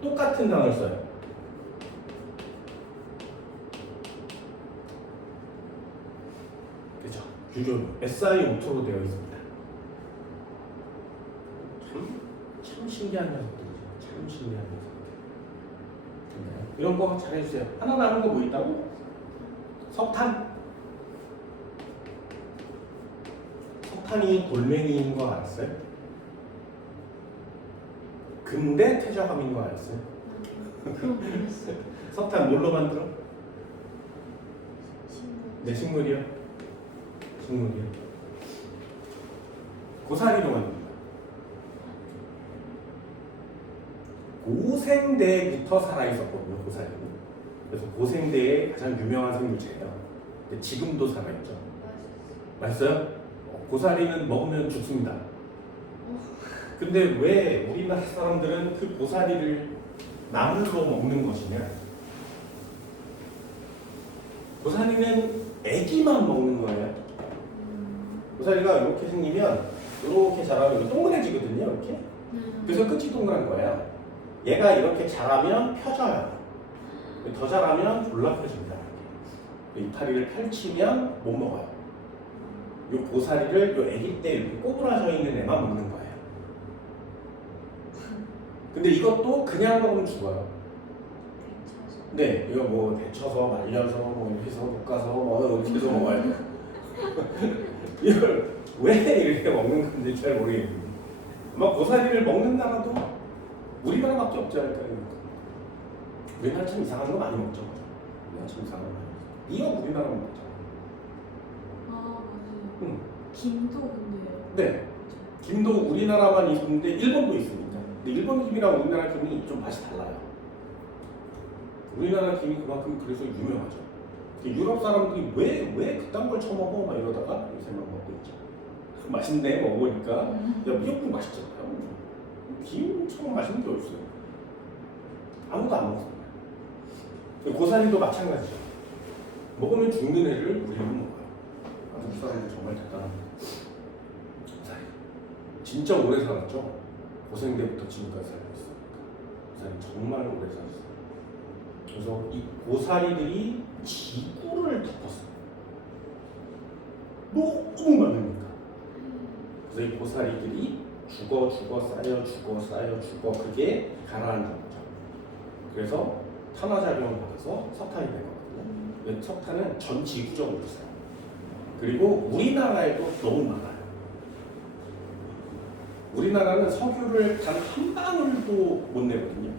똑같은 단어를 써요. 그죠? 유조 SiO2로 되어 있습니다. 참 신기한 녀석들이죠. 참 신기한 녀석들. 이런 거 잘해주세요. 하나 남은 거 뭐 있다고? 석탄. 석탄이 돌멩이인 거 알았어요? 금대 퇴적암인 거 알았어요? 그건 모르겠어요. 석탄 뭘로 만들어? 친구. 네, 식물이요. 식물이요. 고사리로 만듭니다. 고생대부터 살아있었거든요, 고사리는. 그래서 고생대의 가장 유명한 생물체예요. 근데 지금도 살아있죠. 맛있어요? 고사리는 먹으면 죽습니다. 근데 왜 우리나라 사람들은 그 고사리를 나물로 먹는 것이냐? 고사리는 애기만 먹는 거예요. 고사리가 이렇게 생기면 이렇게 자라면 동그래지거든요, 이렇게. 그래서 끝이 동그란 거예요. 얘가 이렇게 자라면 펴져요. 더 자라면 졸라 펴집니다. 이파리를 펼치면 못 먹어요. 이 고사리를 이 애기 때 이렇게 꼬부라져 있는 애만 먹는 거예요. 근데 이것도 그냥 먹으면 죽어요. 네, 이거 뭐 데쳐서 말려서 뭐 이렇게 해서 볶아서 뭐 이렇게 해서 먹어야 돼요. 이걸 왜 이렇게 먹는 건지 잘 모르겠는데 막 고사리를 먹는 나라도 우리나라밖에 없지 않을까요? 우리나라 참 이상한 거 많이 먹죠. 우리나라 참 이상한 거 많이 먹죠. 이거 우리나라만 먹잖아. 아 맞아요. 응. 김도 근데요. 네. 김도 우리나라만 있는데 일본도 있습니다. 근데 일본 김이랑 우리나라 김이 좀 맛이 달라요. 우리나라 김이 그만큼 그래서 유명하죠. 유럽 사람들이 왜 그딴 걸 처먹어? 막 이러다가 요새 막 먹고 있죠. 맛있네 먹어보니까. 야 미역국 맛있잖아요. 김처럼 맛있는 게 어딨어요. 아무도 안 먹었어요. 고사리도 마찬가지죠. 먹으면 죽는 애를 우리는 먹어요. 아주 고사리는 정말 대단합니다. 고사리 진짜 오래 살았죠. 고생대부터 지금까지 살고 있어요. 고사리 정말 오래 살았어요. 그래서 이 고사리들이 지구를 덮었어요. 너무 많으니까. 그래서 이 고사리들이 죽어 쌓여 그게 가라앉는 거죠. 그래서 탄화작용을 받아서 석탄이 되거든요. 석탄은 전 지구적으로 있어요. 그리고 우리나라에도 너무 많아요. 우리나라는 석유를 단 한 방울도 못 내거든요.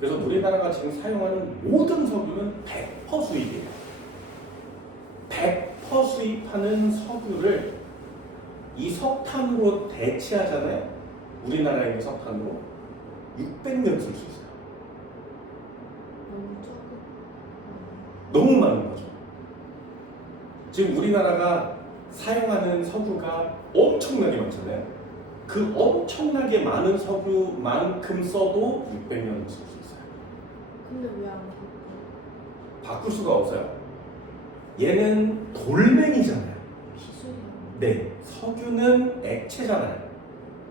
그래서 우리나라가 지금 사용하는 모든 석유는 100% 수입이에요. 100% 수입하는 석유를 이 석탄으로 대체하잖아요. 우리나라에 있는 석탄으로 600년 쓸 수 있어요. 너무 많은 거죠. 지금 우리나라가 사용하는 석유가 엄청나게 많잖아요. 그 엄청나게 많은 석유만큼 써도 600년 쓸 수 있어요. 근데 왜 안 바꿀 수가 없어요. 얘는 돌멩이잖아요. 기술이야? 네, 석유는 액체잖아요.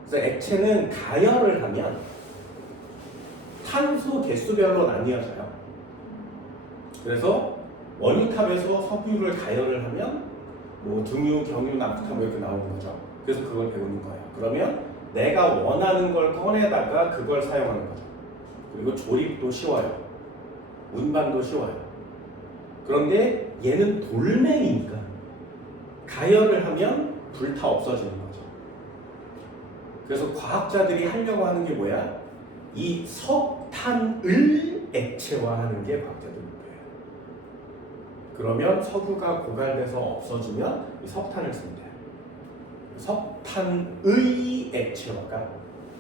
그래서 액체는 가열을 하면 탄소 개수별로 나뉘어져요. 그래서 원유탑에서 석유를 가열을 하면 뭐 중유, 경유, naphtha 뭐 이렇게 나오는 거죠. 그래서 그걸 배우는 거예요. 그러면 내가 원하는 걸 꺼내다가 그걸 사용하는 거죠. 그리고 조립도 쉬워요. 운반도 쉬워요. 그런데 얘는 돌멩이니까 가열을 하면 불타 없어지는 거죠. 그래서 과학자들이 하려고 하는 게 뭐야? 이 석탄을 액체화하는 게 과학자들 목표예요. 그러면 석유가 고갈돼서 없어지면 이 석탄을 쓰면 돼요. 석탄의 액체화가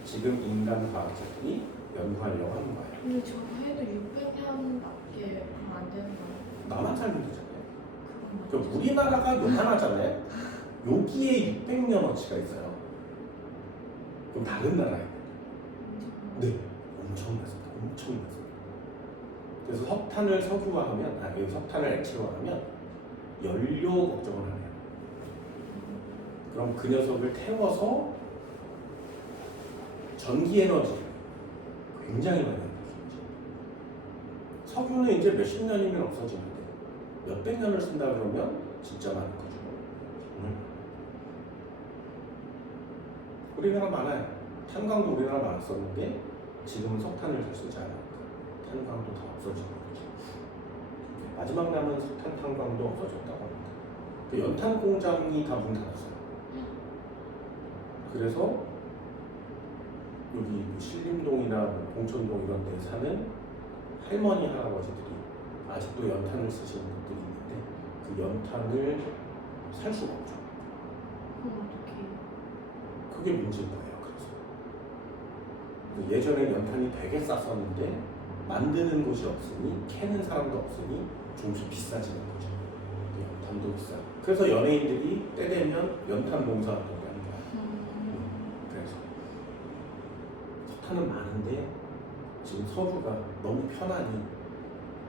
지금 인간 과학자들이 연구하려고 하는 거예요. 근데 저거 해도 600년밖에 안 되는 거예요? 나만 살면 되잖아요. 그건 그 우리나라가 요만하잖아요. 여기에 600년어치가 있어요. 그럼 다른 나라에 네, 엄청났습니다. 엄청났습니다. 그래서 석탄을 석유화하면, 석탄을 액체화하면 연료 걱정을 하네요. 그럼 그 녀석을 태워서 전기 에너지를 굉장히 많이 만들죠. 석유는 이제 몇십 년이면 없어지는데 몇백 년을 쓴다 그러면 진짜 많은 거죠. 우리나라 많아요. 탄광도 우리나라 많았었는데 지금은 석탄을 잘 쓰지 않으니까 탄광도 다 없어지는 거죠. 마지막 남은 석탄 탄광도 없어졌다고 합니다. 그 연탄 공장이 다 문 닫았어요. 그래서 여기 신림동이나 봉천동 이런 데 사는 할머니 할아버지들이 아직도 연탄을 쓰시는 분들이 있는데 그 연탄을 살 수가 없죠. 그럼 어떻게 해요? 그게 문제인 거예요. 그래서 예전에 연탄이 되게 쌌었는데 만드는 곳이 없으니 캐는 사람도 없으니 조금씩 비싸지는 거죠. 연탄도 비싸. 그래서 연예인들이 때 되면 연탄 봉사활동을 하는 거예요. 그래서 석탄은 많은데 지금 석유가 너무 편하니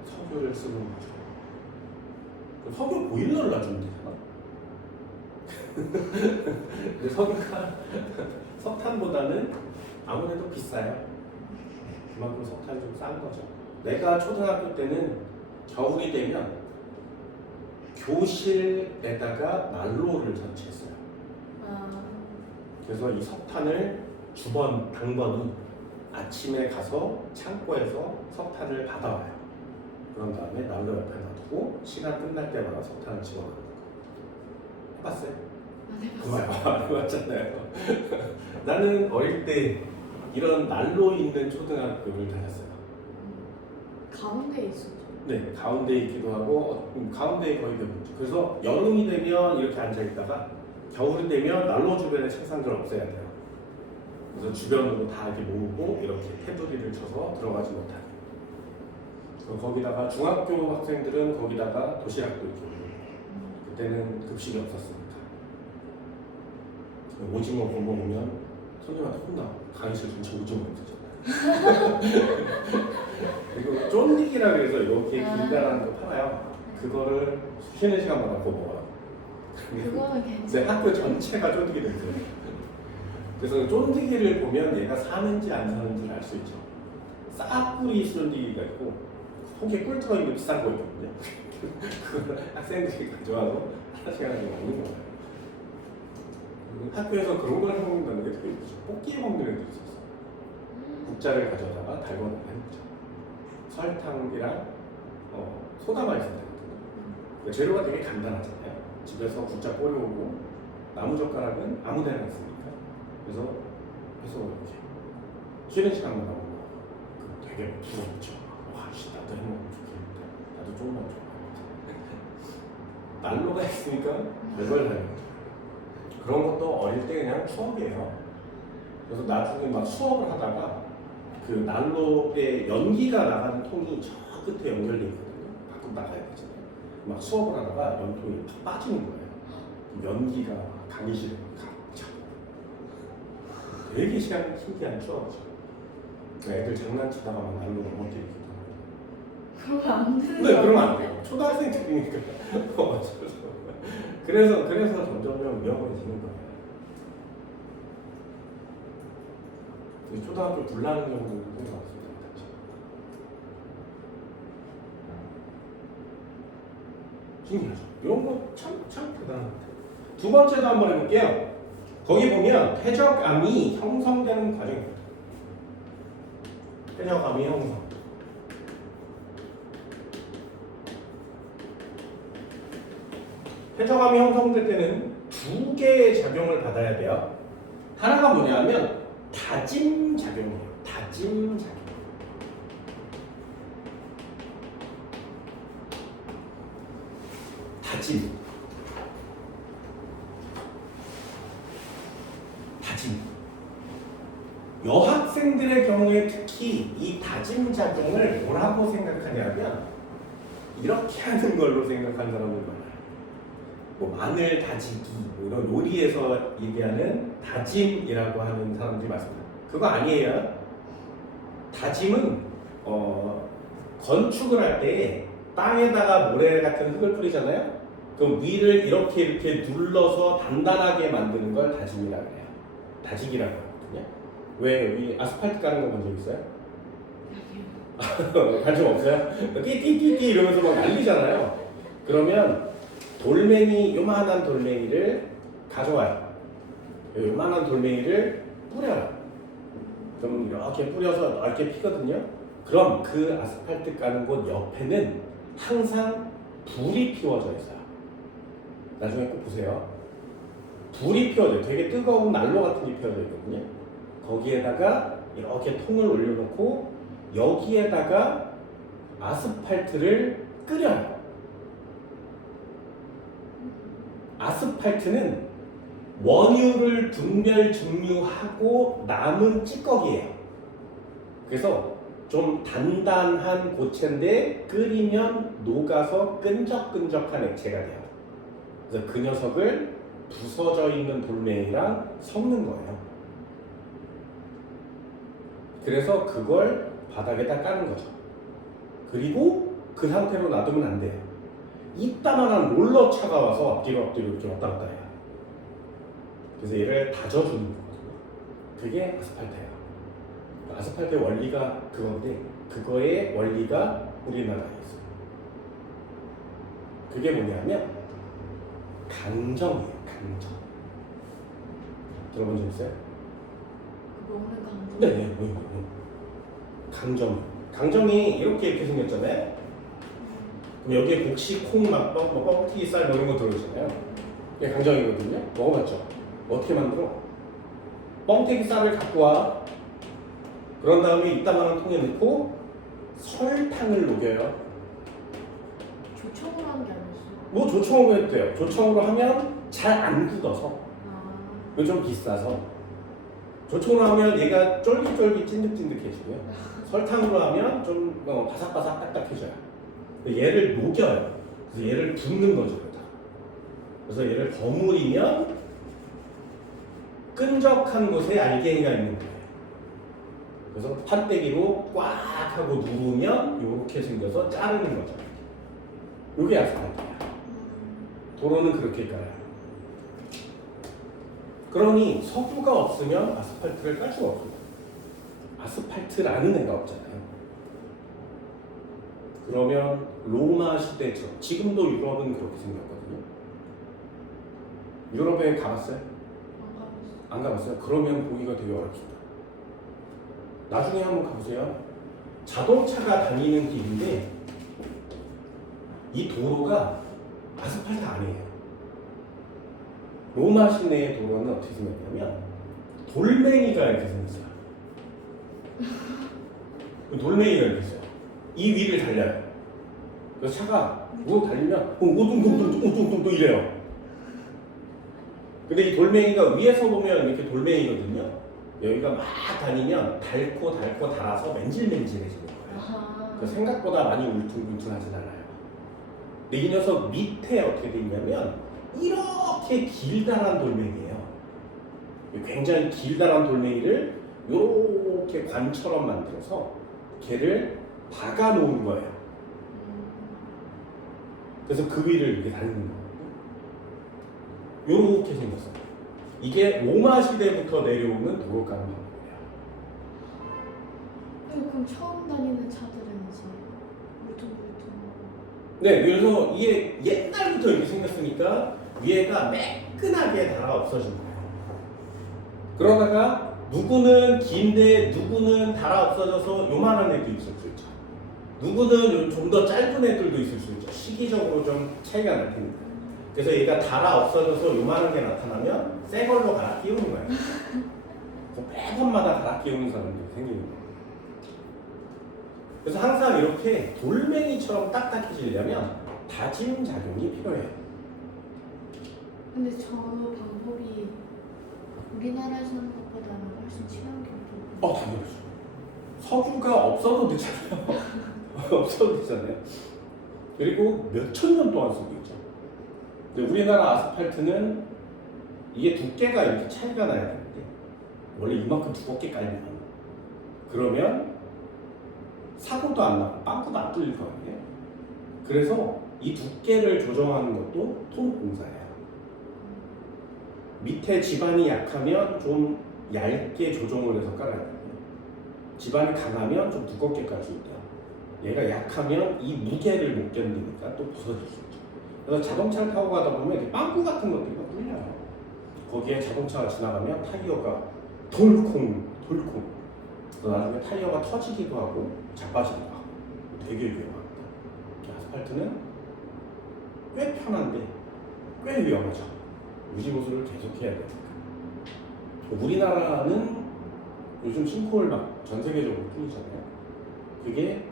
석유를 쓰는 거죠. 그럼 석유 보일러를 놔주면 되잖아. 근데 석유가 석탄보다는 아무래도 비싸요. 그만큼 석탄이 좀 싼 거죠. 내가 초등학교 때는 겨울이 되면 교실에다가 난로를 설치했어요. 그래서 이 석탄을 당번이 아침에 가서 창고에서 석탄을 받아와요. 그런 다음에 난로 옆에 놔두고 시간 끝날 때마다 석탄을 집어넣는 거예요. 해봤어요? 안 해봤어요. 안 해봤잖아요. 나는 어릴 때 이런 난로 있는 초등학교를 다녔어요. 가운데에 있었죠. 네, 가운데에 있기도 하고 가운데에 거의 대부분. 그래서 여름이 되면 이렇게 앉아 있다가 겨울이 되면 난로 주변에 책상들을 없애야 돼요. 그래서 주변으로 다 이렇게 모으고 이렇게 테두리를 쳐서 들어가지 못하게. 거기다가 중학교 학생들은 거기다가 도시락도 이렇게 올리고. 그때는 급식이 없었으니까. 오징어 구워 먹으면 손님한테 혼나. 강의실 전체 오징어 냄새잖아요. 그리고 쫀디기라 그래서 이렇게 길다라는 거 팔아요. 그거를 쉬는 시간마다 구워 먹어요. 그거는 내 괜찮아. 학교 전체가 쫀디기 냄새예요. 그래서 쫀디기를 보면 얘가 사는지 안 사는지를 알 수 있죠. 싹뿌리 쫀디기가 있고 속에 꿀 들어있는 비싼 거 있거든요. 그걸 학생들이 가져와서 하나씩 먹는 거예요. 학교에서 그런 걸 해먹는다는 게 되게 무슨 뽑기에 먹는 애들이 있었어. 국자를 가져다가 달궈내는 거죠. 설탕이랑 소다만 있으면 되거든요. 재료가 되게 간단하잖아요. 집에서 국자 끓여오고 나무젓가락은 아무데나 있으니까. 그래서 해서 이렇게 쉬는 시간마다 먹는 거. 되게 부럽죠. 와, 나도 해먹으면 좋겠는데. 나도 조금만 줘. 난로가 있으니까 별걸 다 해요. 그런 것도 어릴 때 그냥 추억이에요. 그래서 나중에 막 수업을 하다가 그 난로에 연기가 나가는 통이 저 끝에 연결돼 있거든요. 밖으로 나가야 되잖아요. 막 수업을 하다가 연통이 팍 빠지는 거예요. 연기가 강의실에 가. 되게 신기한 추억이죠. 애들 장난치다가 막 난로 넘어뜨리기도 하고. 그러면 안 되는 네, 거 그러면 안 돼요. 초등학생들이니까. 그래서 점점 위험해지는 거예요. 초등학교 불나는 정도는 된것 같습니다. 신기하죠? 이런 거 참 대단한 것 같아요. 두 번째도 한번 해볼게요. 거기 보면 해적암이 형성되는 과정입니다. 해적암이 형성. 해적암이 형성될 때는 두 개의 작용을 받아야 돼요. 하나가 뭐냐면 다짐 작용이에요. 다짐 작용. 다짐. 여학생들의 경우에 특히 이 다짐 작용을 뭐라고 생각하냐면 이렇게 하는 걸로 생각하는 사람들 많아요. 뭐 마늘 다지기, 뭐 이런 요리에서 얘기하는 다짐이라고 하는 사람들이 많습니다. 그거 아니에요. 다짐은 건축을 할 때 땅에다가 모래 같은 흙을 뿌리잖아요. 그럼 위를 이렇게 눌러서 단단하게 만드는 걸 다짐이라고 해요. 다지기라고 하거든요. 왜 여기 아스팔트 까는 거 본 적 있어요? 관심 없어요? 띠띠띠띠 이러면서 막 난리잖아요. 그러면 돌멩이, 요만한 돌멩이를 가져와요. 요만한 돌멩이를 뿌려요. 그럼 이렇게 뿌려서 넓게 피거든요. 그럼 그 아스팔트 까는 곳 옆에는 항상 불이 피워져 있어요. 나중에 꼭 보세요. 불이 피워져요. 되게 뜨거운 난로 같은 게 피워져 있거든요. 거기에다가 이렇게 통을 올려놓고 여기에다가 아스팔트를 끓여요. 아스팔트는 원유를 분별 증류하고 남은 찌꺼기예요. 그래서 좀 단단한 고체인데 끓이면 녹아서 끈적끈적한 액체가 돼요. 그래서 그 녀석을 부서져 있는 돌멩이랑 섞는 거예요. 그래서 그걸 바닥에다 까는 거죠. 그리고 그 상태로 놔두면 안 돼요. 이따만한 롤러차가 와서 앞뒤로 이렇게 왔다 갔다 해요. 그래서 얘를 다져주는 거거든요. 그게 아스팔트예요. 아스팔트의 원리가 그건데 그거의 원리가 우리나라에 있어요. 그게 뭐냐면 강정이에요. 강정. 들어본 적 있어요? 그 먹는 강정. 네. 강정. 강정이 이렇게 생겼잖아요. 그럼 여기에 곡식, 콩, 뻥튀기, 쌀 이런 거 들어있잖아요. 이게 강정이거든요. 먹어봤죠? 어떻게 만들어? 뻥튀기 쌀을 갖고 와. 그런 다음에 이따만한 통에 넣고 설탕을 녹여요. 조청으로 하는 게 아니었어. 뭐 조청으로 해도 돼요. 조청으로 하면 잘 안 굳어서. 아. 이거 좀 비싸서. 조청으로 하면 얘가 쫄깃쫄깃 찐득찐득해지고요. 설탕으로 하면 좀 바삭바삭 딱딱해져요. 얘를 녹여요. 그래서 얘를 붓는 거죠. 그래서 얘를 버무리면 끈적한 곳에 알갱이가 있는 거예요. 그래서 판때기로 꽉 하고 누르면 이렇게 생겨서 자르는 거죠. 이게 아스팔트예요. 도로는 그렇게 깔아요. 그러니 석유가 없으면 아스팔트를 깔 수가 없어요. 아스팔트라는 애가 없잖아요. 그러면 로마 시대처럼 지금도 유럽은 그렇게 생겼거든요. 유럽에 가봤어요? 안 가봤어요? 그러면 보기가 되게 어렵습니다. 나중에 한번 가보세요. 자동차가 다니는 길인데 이 도로가 아스팔트 아니에요. 로마 시내의 도로는 어떻게 생겼냐면 돌멩이가 이렇게 생겼어요. 돌멩이가 이렇게 있어요. 이 위를 달려요. 그래서 차가 뭐 달리면 오둥둥둥 이래요. 근데 이 돌멩이가 위에서 보면 이렇게 돌멩이거든요. 여기가 막 다니면 닳고 닳아서 맨질맨질해지는 거예요. 그래서 생각보다 많이 울퉁불퉁하진 않아요. 근데 이 녀석 밑에 어떻게 돼 있냐면 이렇게 길다란 돌멩이에요. 굉장히 길다란 돌멩이를 이렇게 관처럼 만들어서 걔를 박아 놓은 거예요. 그래서 그 위를 이렇게 달리는 거예요. 이렇게 생겼어요. 이게 로마 시대부터 내려오는 도로 가는 방법이에요. 그럼 처음 다니는 차들은 이제 울퉁불퉁. 네, 그래서 이게 옛날부터 이렇게 생겼으니까 위에가 매끈하게 달아 없어진 거예요. 그러다가 누구는 긴데 누구는 달아 없어져서 요만한 애도 있을 수 있죠. 누구는 좀 더 짧은 애들도 있을 수 있죠. 시기적으로 좀 차이가 날 테니까. 그래서 얘가 달아 없어져서 요만한 게 나타나면 새 걸로 갈아 끼우는 거예요. 그래서 매번마다 갈아 끼우는 사람들이 생기는 거예요. 그래서 항상 이렇게 돌멩이처럼 딱딱해지려면 다짐 작용이 필요해요. 근데 저 방법이 우리나라에서 하는 것보다는 훨씬 친환경적이에요. 당연하죠. 석유가 없어도 되잖아요. 없어도 되잖아요. 그리고 몇천 년 동안 쓰고 있죠. 근데 우리나라 아스팔트는 이게 두께가 이렇게 차이가 나야 되는데 원래 이만큼 두껍게 깔면 그러면 사고도 안 나고 빵꾸도 안 뚫릴 거 아니에요. 그래서 이 두께를 조정하는 것도 토목공사예요. 밑에 지반이 약하면 좀 얇게 조정을 해서 깔아야 돼요. 지반이 강하면 좀 두껍게 깔 수 있대요. 얘가 약하면 이 무게를 못 견디니까 또 부서질 수 있죠. 그래서 자동차를 타고 가다 보면 이렇게 빵꾸 같은 것들이 막 뚫려요. 거기에 자동차가 지나가면 타이어가 덜콩 나중에 타이어가 터지기도 하고 자빠지기도 하고 되게 위험합니다. 아스팔트는 꽤 편한데 꽤 위험하죠. 유지보수를 계속 해야 되니까. 우리나라는 요즘 싱크홀 막 전 세계적으로 뚫리잖아요. 그게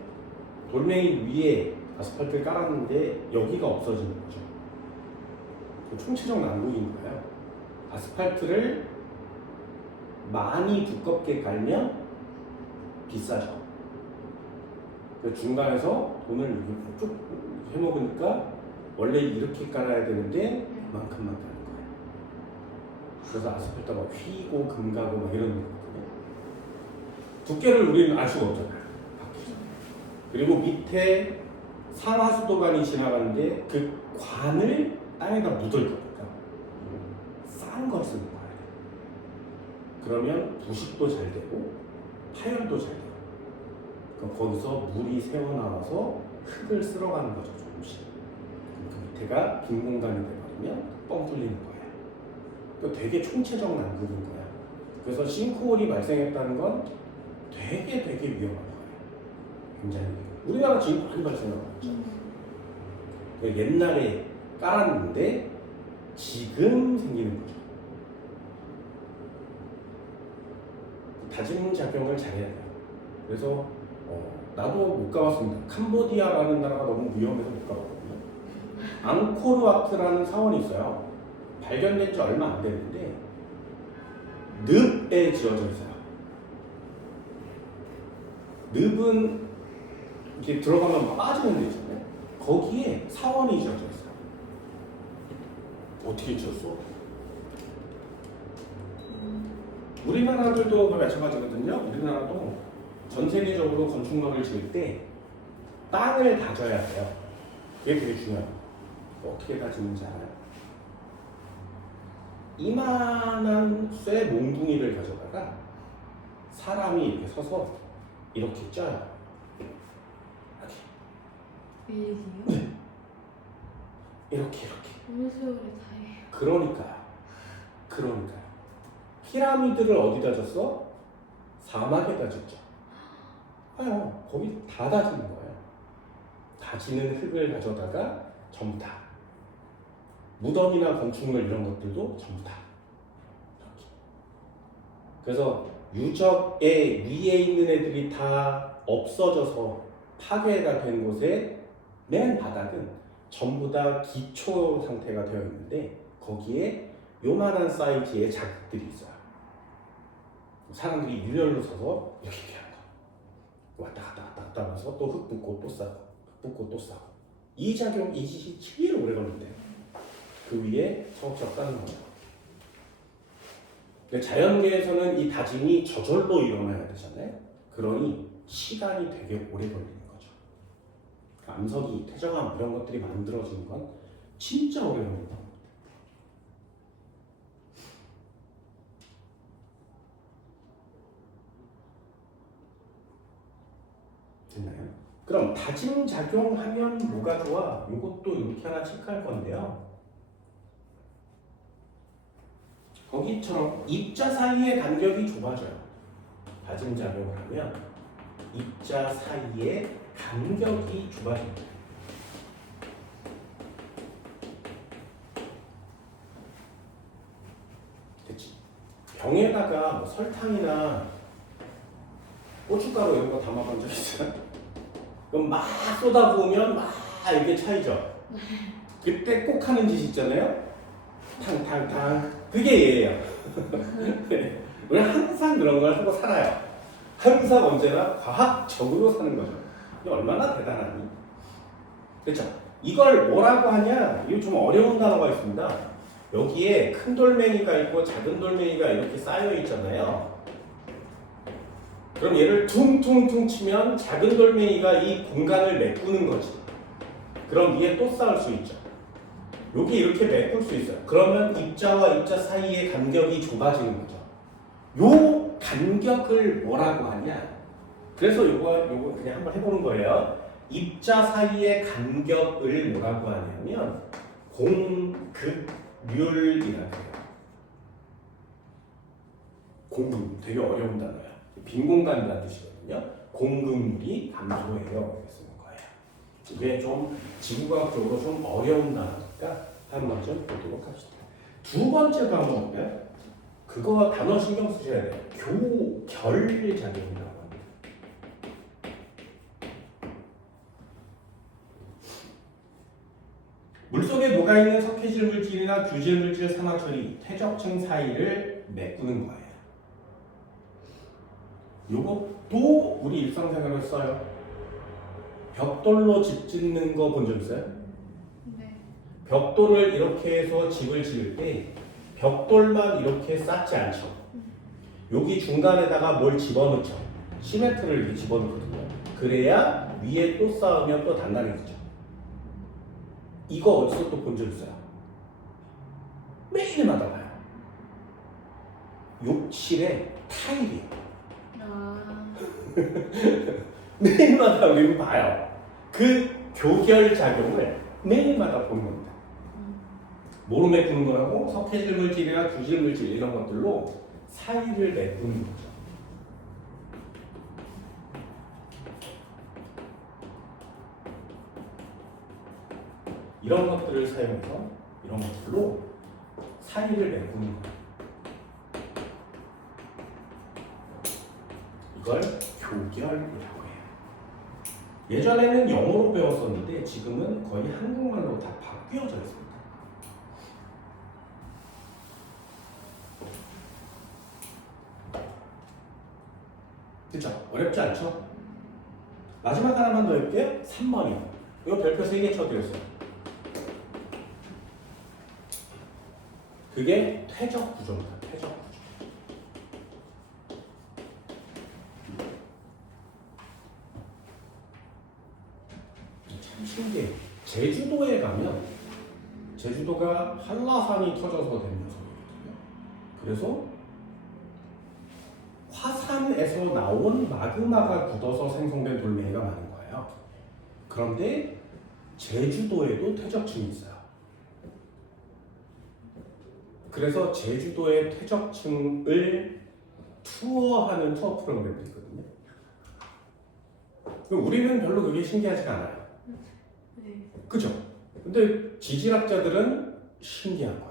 돌멩이 위에 아스팔트를 깔았는데 여기가 없어지는 거죠. 총체적 난국인 거예요. 아스팔트를 많이 두껍게 깔면 비싸죠. 중간에서 돈을 이렇게 쭉 해먹으니까 원래 이렇게 깔아야 되는데 그만큼만 까는 거예요. 그래서 아스팔트가 막 휘고 금가고 막 이런 거거든요. 두께를 우리는 알 수가 없잖아요. 그리고 밑에 상하수도관이 지나가는데 그 관을 땅에다 묻을 거니까 싼 걸 쓰는 거예요. 그러면 부식도 잘 되고 파열도 잘 돼요. 그럼 거기서 물이 새어나와서 흙을 쓸어가는 거죠, 조금씩. 그 밑에가 빈 공간이 돼버리면 뻥 뚫리는 거예요. 또 되게 총체적 난국인 거야. 그래서 싱크홀이 발생했다는 건 되게 위험한 거예요. 굉장히. 우리나라 지금 많이 발생하고 있죠. 옛날에 깔았는데 지금 생기는 거죠. 다짐 작용을 잘해야 돼요. 그래서 나도 못 가봤습니다. 캄보디아라는 나라가 너무 위험해서 못 가봤거든요. 앙코르와트라는 사원이 있어요. 발견된 지 얼마 안 됐는데 늪에 지어져 있어요. 늪은 이렇게 들어가면 막 빠지는 데 있잖아요. 거기에 사원이 지어져 있어요. 어떻게 지었어? 우리나라들도 그걸 마찬가지거든요. 우리나라도 전 세계적으로 건축물을 지을 때 땅을 다져야 돼요. 그게 되게 중요해요. 어떻게 다지는지 알아요? 이만한 쇠 몽둥이를 가져다가 사람이 이렇게 서서 이렇게 쪄요. 일이요? 이렇게. 어느 세월에 다해요. 그러니까요. 피라미드를 어디다 졌어? 사막에다 졌죠. 봐요. 거기 다 다지는 거예요. 다지는 흙을 가져다가 전부 다. 무덤이나 건축물 이런 것들도 전부 다. 이렇게. 그래서 유적의 위에 있는 애들이 다 없어져서 파괴가 된 곳에 맨 바닥은 전부 다 기초 상태가 되어 있는데 거기에 요만한 사이즈의 자극들이 있어요. 사람들이 일렬로 서서 이렇게 하는 거. 왔다 갔다 하면서 또 흙 붓고 또 싸고 흙 붓고 또 싸고 이 짓이 제일 오래 걸린대요. 그 위에 차곡차곡 쌓는 거예요. 근데 자연계에서는 이 다짐이 저절로 일어나야 되잖아요. 그러니 시간이 되게 오래 걸리는 거죠. 암석이, 퇴적암 이런 것들이 만들어지는 건 진짜 오래 걸립니다. 됐나요? 그럼 다짐 작용하면 뭐가 좋아? 이것도 이렇게 하나 체크할 건데요. 거기처럼 입자 사이의 간격이 좁아져요. 다짐 작용을 하면 입자 사이의 간격이 좁아집니다. 됐지? 병에다가 뭐 설탕이나 고춧가루 이런 거 담아본 적 있어요? 그럼 막 쏟아부으면 막 이렇게 차이죠? 그때 꼭 하는 짓 있잖아요? 탕탕탕. 그게 얘예요. 우리 항상 그런 걸 하고 살아요. 항상 언제나 과학적으로 사는 거죠. 이게 얼마나 대단하니? 그렇죠? 이걸 뭐라고 하냐? 이거 좀 어려운 단어가 있습니다. 여기에 큰 돌멩이가 있고 작은 돌멩이가 이렇게 쌓여 있잖아요. 그럼 얘를 퉁퉁퉁 치면 작은 돌멩이가 이 공간을 메꾸는 거지. 그럼 위에 또 쌓을 수 있죠. 여기 이렇게 메꿀 수 있어요. 그러면 입자와 입자 사이의 간격이 좁아지는 거죠. 요 간격을 뭐라고 하냐? 그래서 요거 그냥 한번 해보는 거예요. 입자 사이의 간격을 뭐라고 하냐면 공극률이라고 해요. 공극 되게 어려운 단어야. 빈 공간이라는 뜻이거든요. 공극률이 감소해요. 이렇게 쓰는 거예요. 이게 좀 지구과학적으로 좀 어려운 단어니까 한번 좀 보도록 합시다. 두 번째 방법은 그거 단어 신경 쓰셔야 돼요. 교결작용이라고 합니다. 물속에 녹아있는 석회질 물질이나 규질 물질 산화철이 퇴적층 사이를 메꾸는 거예요. 요것도 우리 일상생활에 써요. 벽돌로 집 짓는 거 본 적 있어요? 네. 벽돌을 이렇게 해서 집을 지을 때 벽돌만 이렇게 쌓지 않죠. 여기 중간에다가 뭘 집어넣죠. 시멘트를 이렇게 집어넣거든요. 그래야 위에 또 쌓으면 또 단단해지죠. 이거 어디서 또 본 적 있어요? 매일마다 봐요. 욕실에 타일이에요. 매일마다 우리는 봐요. 그 교결작용을 매일마다 보는 겁니다. 뭐로 메꾸는 거라고? 석회질 물질이나 규질 물질 이런 것들로 사이를 메꾸는 거죠. 이런 것들을 사용해서 이런 것들로 사이를 메꾸는 거예요. 이걸 교결이라고 해요. 예전에는 영어로 배웠었는데 지금은 거의 한국말로 다 바뀌어져 있습니다. 그쵸? 어렵지 않죠? 마지막 하나만 더 해볼게요. 3번이요. 이거 별표 3개 쳐드렸어요. 그게 퇴적 구조입니다. 퇴적 구조. 참 신기해. 제주도에 가면 제주도가 한라산이 터져서 된 녀석이거든요. 그래서 화산에서 나온 마그마가 굳어서 생성된 돌멩이가 많은 거예요. 그런데 제주도에도 퇴적층이 있어요. 그래서 제주도의 퇴적층을 투어하는 투어 프로그램도 있거든요. 우리는 별로 그게 신기하지가 않아요. 네. 그죠? 근데 지질학자들은 신기한 거예요.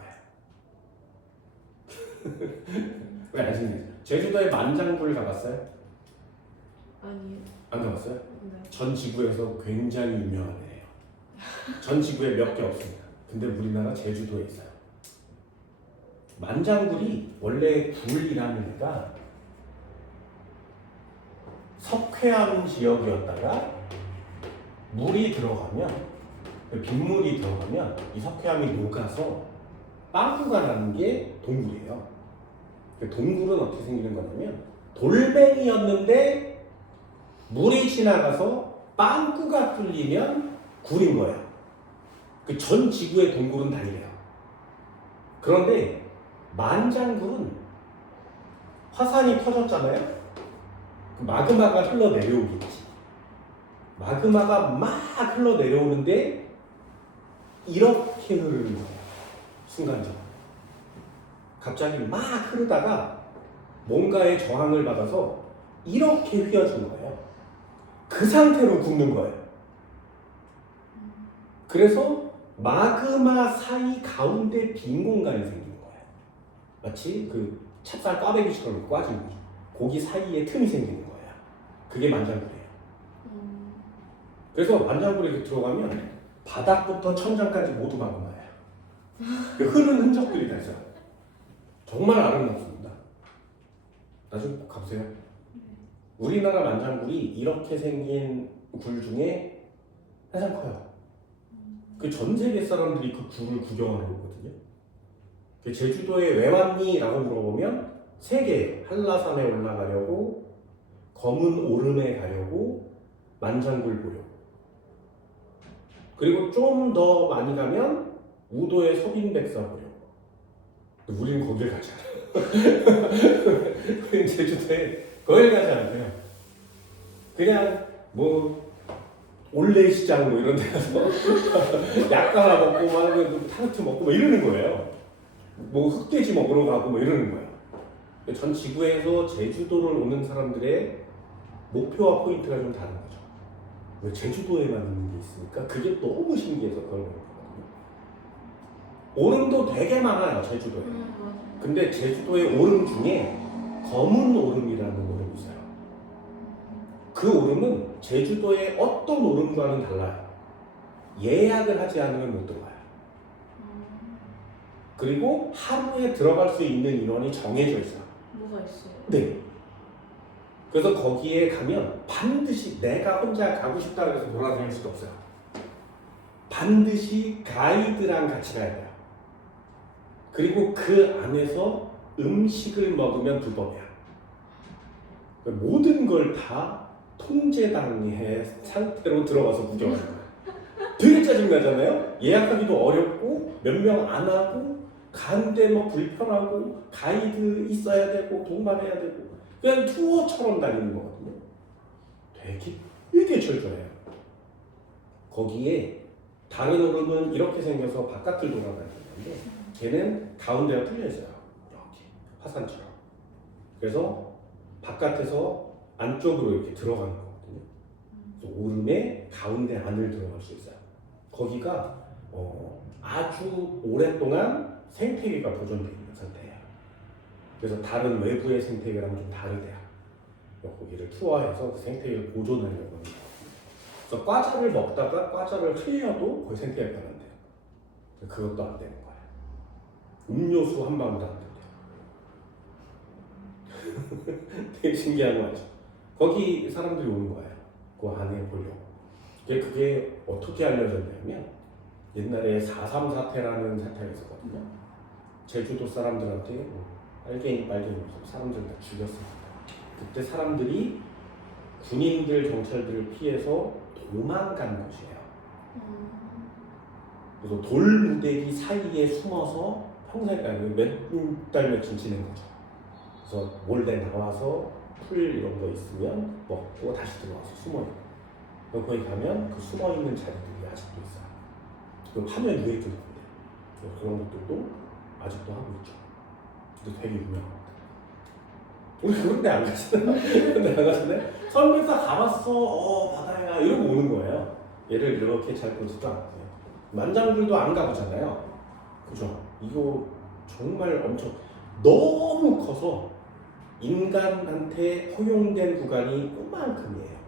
왜 안 신기해요? 제주도에 만장굴 가봤어요? 아니요. 안 가봤어요? 네. 전 지구에서 굉장히 유명한 애예요. 전 지구에 몇 개 없습니다. 근데 우리나라 제주도에 있어요. 만장굴이 원래 굴이라는 애가 석회암 지역이었다가 물이 들어가면, 빗물이 들어가면 이 석회암이 녹아서 빵꾸가 나는 게 동굴이에요. 동굴은 어떻게 생기는 거냐면 돌멩이였는데 물이 지나가서 빵꾸가 뚫리면 굴인 거예요. 그 전 지구의 동굴은 다 이래요. 그런데 만장굴은 화산이 터졌잖아요. 그 마그마가 흘러내려오겠지. 마그마가 막 흘러내려오는데 이렇게 흐르는 거예요. 순간적으로. 갑자기 막 흐르다가 뭔가의 저항을 받아서 이렇게 휘어진 거예요. 그 상태로 굳는 거예요. 그래서 마그마 사이 가운데 빈 공간이 생기는 거예요. 마치 그 찹쌀 꽈배기처럼 꽈진 거죠. 고기 사이에 틈이 생기는 거예요. 그게 만장굴이에요. 그래서 만장굴에 이렇게 들어가면 바닥부터 천장까지 모두 마그마예요. 그 흐르는 흔적들이 다 있어요. 정말 아름답습니다. 나중에 꼭 가보세요. 우리나라 만장굴이 이렇게 생긴 굴 중에 가장 커요. 그 전 세계 사람들이 그 굴을 구경하러 오거든요. 그 제주도에 왜 왔니? 라고 물어보면 세 개예요. 한라산에 올라가려고, 검은 오름에 가려고, 만장굴 보려고. 그리고 좀 더 많이 가면 우도의 서빈백사 보려고. 우리는 거길 가지 않아요. 우리는 제주도에 거길 가지 않아요. 그냥 뭐 올레시장 뭐 이런 데 가서 약간 하나 먹고 막 타르트 먹고 뭐 이러는 거예요. 뭐 흑돼지 먹으러 가고 뭐 이러는 거예요. 전 지구에서 제주도를 오는 사람들의 목표와 포인트가 좀 다른 거죠. 왜 제주도에만 있는 게 있으니까 그게 너무 신기해서 그런 거거든요. 오름도 되게 많아요, 제주도에. 근데 제주도의 오름 중에 검은 오름이라는 오름이 있어요. 그 오름은 제주도의 어떤 오름과는 달라요. 예약을 하지 않으면 못 들어가요. 그리고 하루에 들어갈 수 있는 인원이 정해져 있어요. 뭐가 있어요? 네. 그래서 거기에 가면 반드시 내가 혼자 가고 싶다고 해서 돌아다닐 수도 없어요. 반드시 가이드랑 같이 가야 돼요. 그리고 그 안에서 음식을 먹으면 불법이야. 모든 걸 다 통제당해 상태로 들어가서 구경하는 거야. 되게 짜증나잖아요? 예약하기도 어렵고 몇 명 안 하고 가는데 뭐 불편하고 가이드 있어야 되고 동반해야 되고 그냥 투어처럼 다니는 거거든요. 되게 철저해요. 거기에 다른 오름은 이렇게 생겨서 바깥을 돌아다니는데 걔는 가운데가 뚫려 있어요. 이렇게 화산처럼. 그래서 바깥에서 안쪽으로 이렇게 들어가는 거거든요. 그래서 오름의 가운데 안을 들어갈 수 있어요. 거기가 아주 오랫동안 생태계가 보존되어 있는 상태예요. 그래서 다른 외부의 생태계랑 좀 다르대요. 거기를 투어해서 그 생태계를 보존하려고 하는 거거든요. 그래서 과자를 먹다가 과자를 흘려도 그 생태계가 변한대요. 그것도 안 되는 거예요. 음료수 한 방울도 안 된대요. 되게 신기한 거 알죠? 거기 사람들이 오는 거예요. 그 안에 보려고. 그게 어떻게 알려졌냐면 옛날에 4.3 사태라는 사태가 있었거든요. 제주도 사람들한테 빨갱이 사람들 다 죽였습니다. 그때 사람들이 군인들, 경찰들을 피해서 도망간 곳이에요. 그래서 돌무대기 사이에 숨어서 평생 몇 달 며칠 지낸 거죠. 그래서 몰래 나와서 풀 이런 거 있으면 먹고 다시 들어와서 숨어요. 그럼 거기 가면 그 숨어 있는 자리들이 아직도 있어요. 그 화면 위에 있는 건데 그런 것들도 아직도 하고 있죠. 근데 되게 유명합니다. 우리 그런 데 안 가잖아요. 그런 데 안 가잖아요. 설명사 가봤어. 바다야. 이러고 오는 거예요. 얘를 이렇게 잘 보지도 않고요. 만장들도 안 가보잖아요. 그죠? 이거 정말 엄청 너무 커서 인간한테 허용된 구간이 요만큼이에요.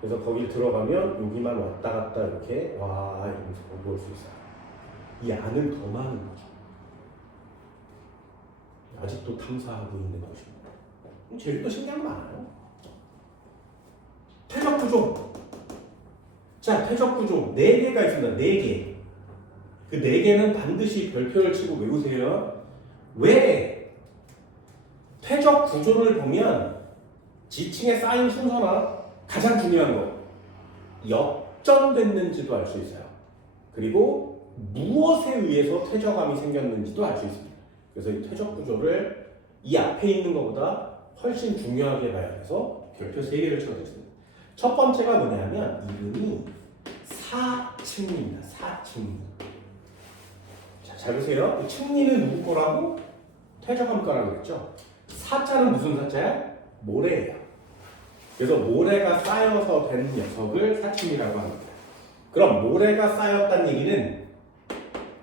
그래서 거기 들어가면 여기만 왔다 갔다 이렇게 와 이러면서 볼 수 있어요. 이 안은 더 많은 거죠. 아직도 탐사하고 있는 것입니다. 제주도 신기한 거 많아요. 퇴적 구조. 자, 퇴적 구조 4개가 있습니다. 4개. 그 4개는 반드시 별표를 치고 외우세요. 왜? 퇴적 구조를 보면 지층에 쌓인 순서나 가장 중요한 거 역전됐는지도 알 수 있어요. 그리고 무엇에 의해서 퇴적암이 생겼는지도 알 수 있습니다. 그래서 이 퇴적 구조를 이 앞에 있는 것보다 훨씬 중요하게 봐야 해서 별표 3개를 쳐드렸습니다. 첫 번째가 뭐냐면 이름이 사층리입니다. 사층리. 자, 잘 보세요. 층리는 누구 거라고? 퇴적암 거라고 그랬죠? 사자는 무슨 사자야? 모래예요. 그래서 모래가 쌓여서 된 녀석을 사층리라고 합니다. 그럼 모래가 쌓였다는 얘기는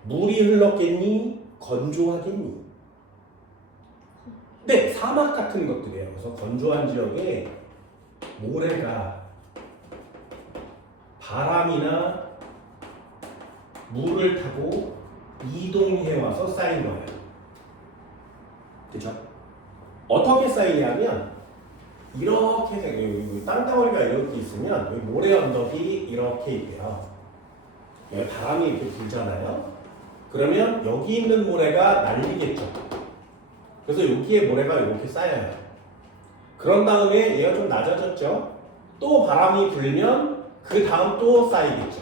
물이 흘렀겠니? 건조하겠니? 네, 사막 같은 것들이에요. 그래서 건조한 지역에 모래가 바람이나 물을 타고 이동해 와서 쌓인 거예요. 그렇죠? 어떻게 쌓이냐면 이렇게 땅덩어리가 이렇게 있으면 여기 모래 언덕이 이렇게 있고요. 여기 바람이 이렇게 불잖아요. 그러면 여기 있는 모래가 날리겠죠. 그래서 여기에 모래가 이렇게 쌓여요. 그런 다음에 얘가 좀 낮아졌죠. 또 바람이 불면 그 다음 또 쌓이겠죠.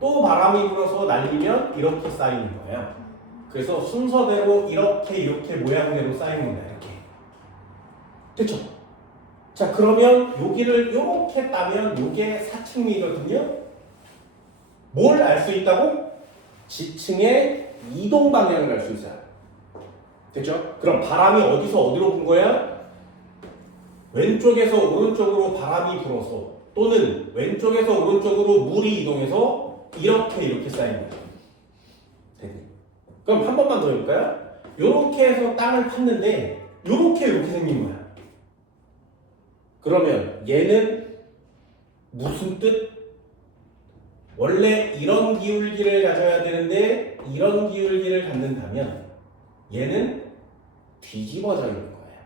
또 바람이 불어서 날리면 이렇게 쌓이는 거예요. 그래서 순서대로 이렇게 모양대로 쌓이는 거예요. 이렇게. 됐죠? 자, 그러면 여기를 이렇게 따면 이게 사층리거든요. 뭘 알 수 있다고? 지층의 이동 방향을 알 수 있어요. 됐죠? 그럼 바람이 어디서 어디로 분 거야? 왼쪽에서 오른쪽으로 바람이 불어서 또는 왼쪽에서 오른쪽으로 물이 이동해서 이렇게 쌓이는 거죠. 그럼 한 번만 더 해볼까요? 이렇게 해서 땅을 팠는데 이렇게 생긴 거야. 그러면 얘는 무슨 뜻? 원래 이런 기울기를 가져야 되는데 이런 기울기를 갖는다면 얘는 뒤집어져 있는 거예요.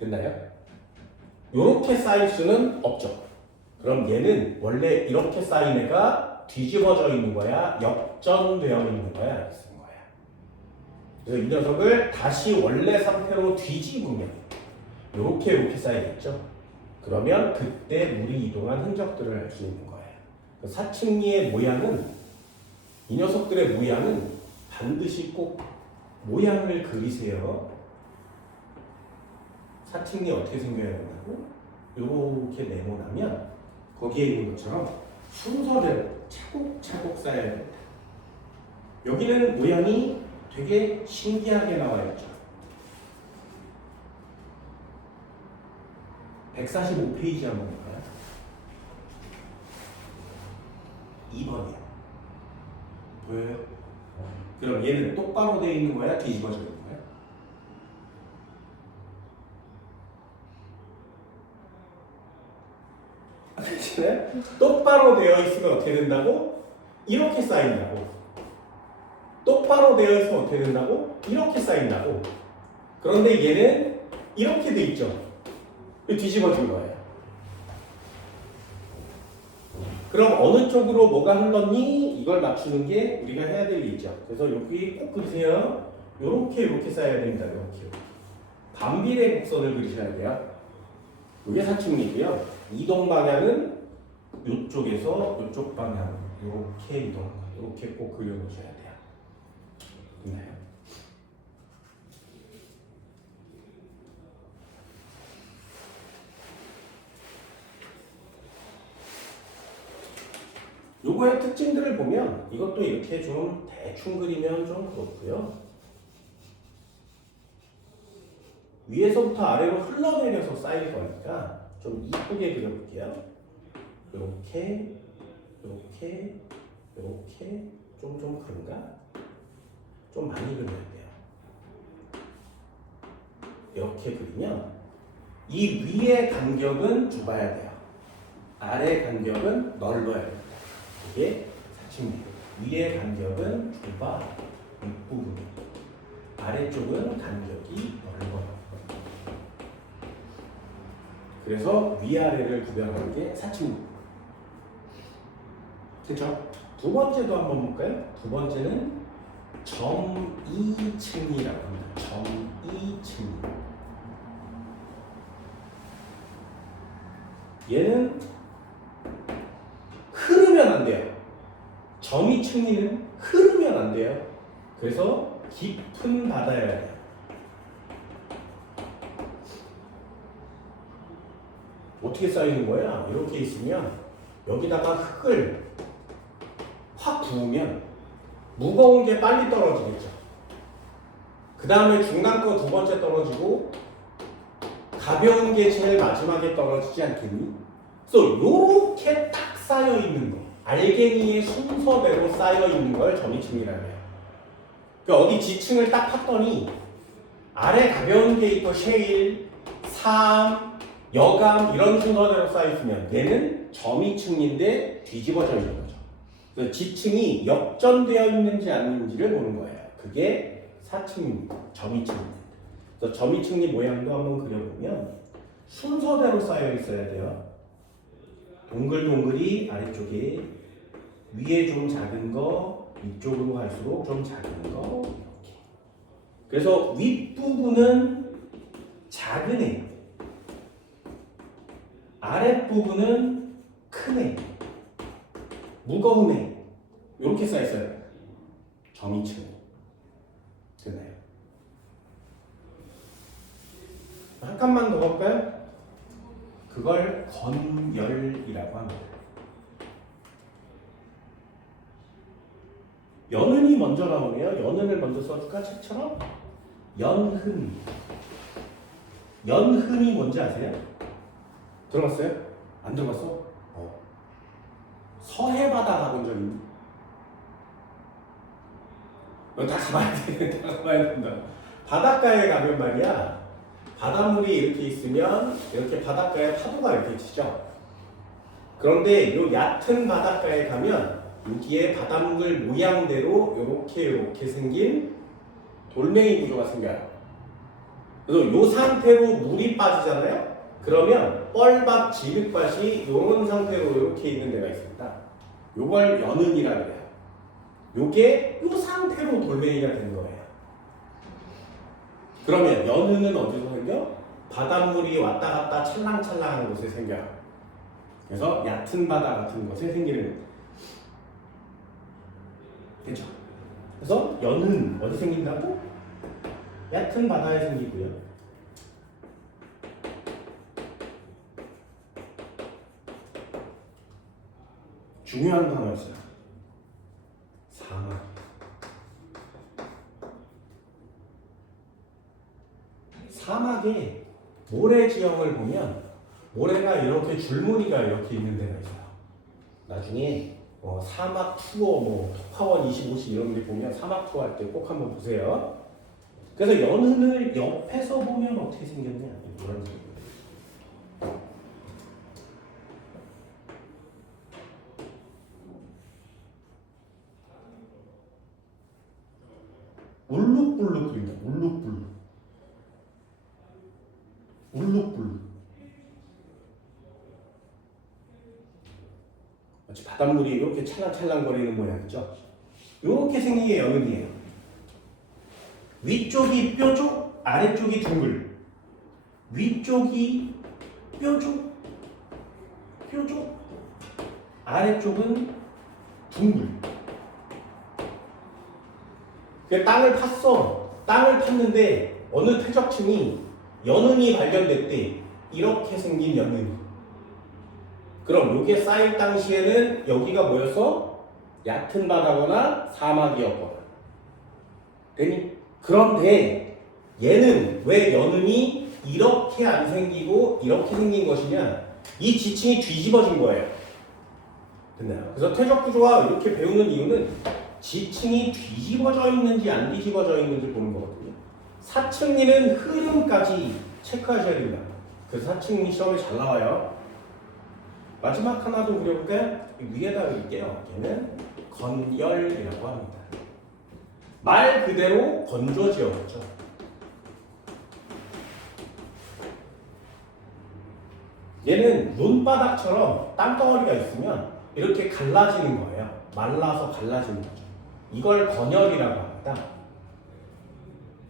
됐나요? 이렇게 쌓일 수는 없죠. 그럼 얘는 원래 이렇게 쌓인 애가 뒤집어져 있는 거야? 역전되어 있는 거야? 이렇게 쓰는 거야. 그래서 이 녀석을 다시 원래 상태로 뒤집으면 이렇게 쌓이겠죠. 그러면 그때 물이 이동한 흔적들을 알 수 있는 거예요. 사층리의 모양은 이 녀석들의 모양은 반드시 꼭 모양을 그리세요. 사층리 어떻게 생겨야 된다고? 이렇게 네모나면 거기에 있는 것처럼 순서대로 차곡차곡 쌓여야 됩니다. 여기는 모양이 되게 신기하게 나와 있죠. 145페이지 한번 볼까요? 2번이요. 보여요? 그럼 얘는 똑바로 되어 있는 거야? 뒤집어져 있는 거야? 그렇잖아요? 똑바로 되어 있으면 어떻게 된다고? 이렇게 쌓인다고. 똑바로 되어 있으면 어떻게 된다고? 이렇게 쌓인다고. 그런데 얘는 이렇게 돼 있죠. 뒤집어진 거예요. 그럼 어느 쪽으로 뭐가 흘렀니? 이걸 맞추는 게 우리가 해야 될 게 있죠. 그래서 여기 꼭 그리세요. 이렇게 쌓여야 됩니다. 이렇게. 반비례 곡선을 그리셔야 돼요. 이게 사층리고요. 이동 방향은 이쪽에서 이쪽 방향 이렇게 이동한 거예요. 이렇게 꼭 그려놓으셔야 돼요. 됐나요? 요거의 특징들을 보면 이것도 이렇게 좀 대충 그리면 좀 그렇고요. 위에서부터 아래로 흘러내려서 쌓일 거니까 좀 이쁘게 그려볼게요. 이렇게, 이렇게, 이렇게 좀 그런가? 좀 많이 그려야 돼요. 이렇게 그리면 이 위의 간격은 좁아야 돼요. 아래 간격은 넓어야 됩니다. 이게 사칭비율. 위의 간격은 좁아 윗부분, 아래쪽은 간격이 넓어요. 그래서 위아래를 구별하는 게 사칭비율. 그렇죠? 두 번째도 한번 볼까요? 두 번째는 점이층이라고 합니다. 점이층. 얘는 흐르면 안 돼요. 점이층리는 흐르면 안 돼요. 그래서 깊은 바다여야 돼요. 어떻게 쌓이는 거야? 이렇게 있으면 여기다가 흙을 확 부으면 무거운 게 빨리 떨어지겠죠. 그 다음에 중간 거 두 번째 떨어지고 가벼운 게 제일 마지막에 떨어지지 않겠니? 그래서 요렇게 딱 쌓여 있는 거, 알갱이의 순서대로 쌓여 있는 걸 점이층이라고 해요. 그러니까 어디 지층을 딱 팠더니 아래 가벼운 게 있고 셰일, 삼, 여감 이런 순서대로 쌓여 있으면 얘는 점이층인데 뒤집어져 있는 거죠. 그래서 지층이 역전되어 있는지 아닌지를 보는 거예요. 그게 사층입니다. 점이층입니다. 그래서 점이층리 모양도 한번 그려보면 순서대로 쌓여 있어야 돼요. 동글동글이 아래쪽에, 위에 좀 작은 거, 위쪽으로 갈수록 좀 작은 거 이렇게. 그래서 윗부분은 작은 애, 아랫부분은 큰 애, 무거운 애 이렇게 쌓여 있어요. 점이층. 됐나요? 한 칸만 더 볼까요? 그걸 건열이라고 합니다. 연흔이 먼저 나오네요. 연흔을 먼저 써줄까? 책처럼? 연흔. 연흔이 뭔지 아세요? 들어봤어요? 안 들어봤어? 서해바다 가본 적 있니? 너 다 가봐야 돼. 다 가봐야 된다. 바닷가에 가면 말이야. 바닷물이 이렇게 있으면 이렇게 바닷가에 파도가 이렇게 치죠. 그런데 이 얕은 바닷가에 가면 여기에 바닷물 모양대로 이렇게 생긴 돌멩이 구조가 생겨요. 그래서 이 상태로 물이 빠지잖아요. 그러면 뻘밭, 지륵밭이 이런 상태로 이렇게 있는 데가 있습니다. 요걸 연흔이라고 해요. 요게 이 상태로 돌멩이가 된 거예요. 그러면 연흔은 어디서 생겨? 바닷물이 왔다 갔다 찰랑찰랑하는 곳에 생겨요. 그래서 얕은 바다 같은 곳에 생기는, 그렇죠? 그래서 연흔 어디 생긴다고? 얕은 바다에 생기고요. 중요한 단어 있어요. 사막. 사막에 모래 지형을 보면 모래가 이렇게 줄무늬가 이렇게 있는 데가 있어요. 나중에 사막 투어, 토카원 25시 이런 데 보면 사막 투어 할 때 꼭 한번 보세요. 그래서 연흔을 옆에서 보면 어떻게 생겼냐? 이런 식으로. 울룩불룩 그린다. 울룩불룩. 울룩불룩. 마치 바닷물이 이렇게 찰랑찰랑거리는 모양이죠. 이렇게 생긴 게 연흔이에요. 위쪽이 뾰족, 아래쪽이 둥글. 위쪽이 뾰족, 뾰족, 아래쪽은 둥글. 그 땅을 팠어. 땅을 팠는데 어느 퇴적층이 연흔이 발견됐대. 이렇게 생긴 연흔이. 그럼 이게 쌓일 당시에는 여기가 뭐였어? 얕은 바다거나 사막이었거나. 되니? 그런데 얘는 왜 연흔이 이렇게 안 생기고 이렇게 생긴 것이냐? 이 지층이 뒤집어진 거예요. 됐나요? 그래서 퇴적 구조와 이렇게 배우는 이유는 지층이 뒤집어져 있는지 안 뒤집어져 있는지 보는 거거든요. 사층리는 흐름까지 체크하셔야 됩니다. 그래서 사층리 시험에 잘 나와요. 마지막 하나 더 그려볼까요? 위에다 그릴게요. 얘는 건열이라고 합니다. 말 그대로 건조지어졌죠. 얘는 눈바닥처럼 땅덩어리가 있으면 이렇게 갈라지는 거예요. 말라서 갈라지는 거죠. 이걸 건열이라고 합니다.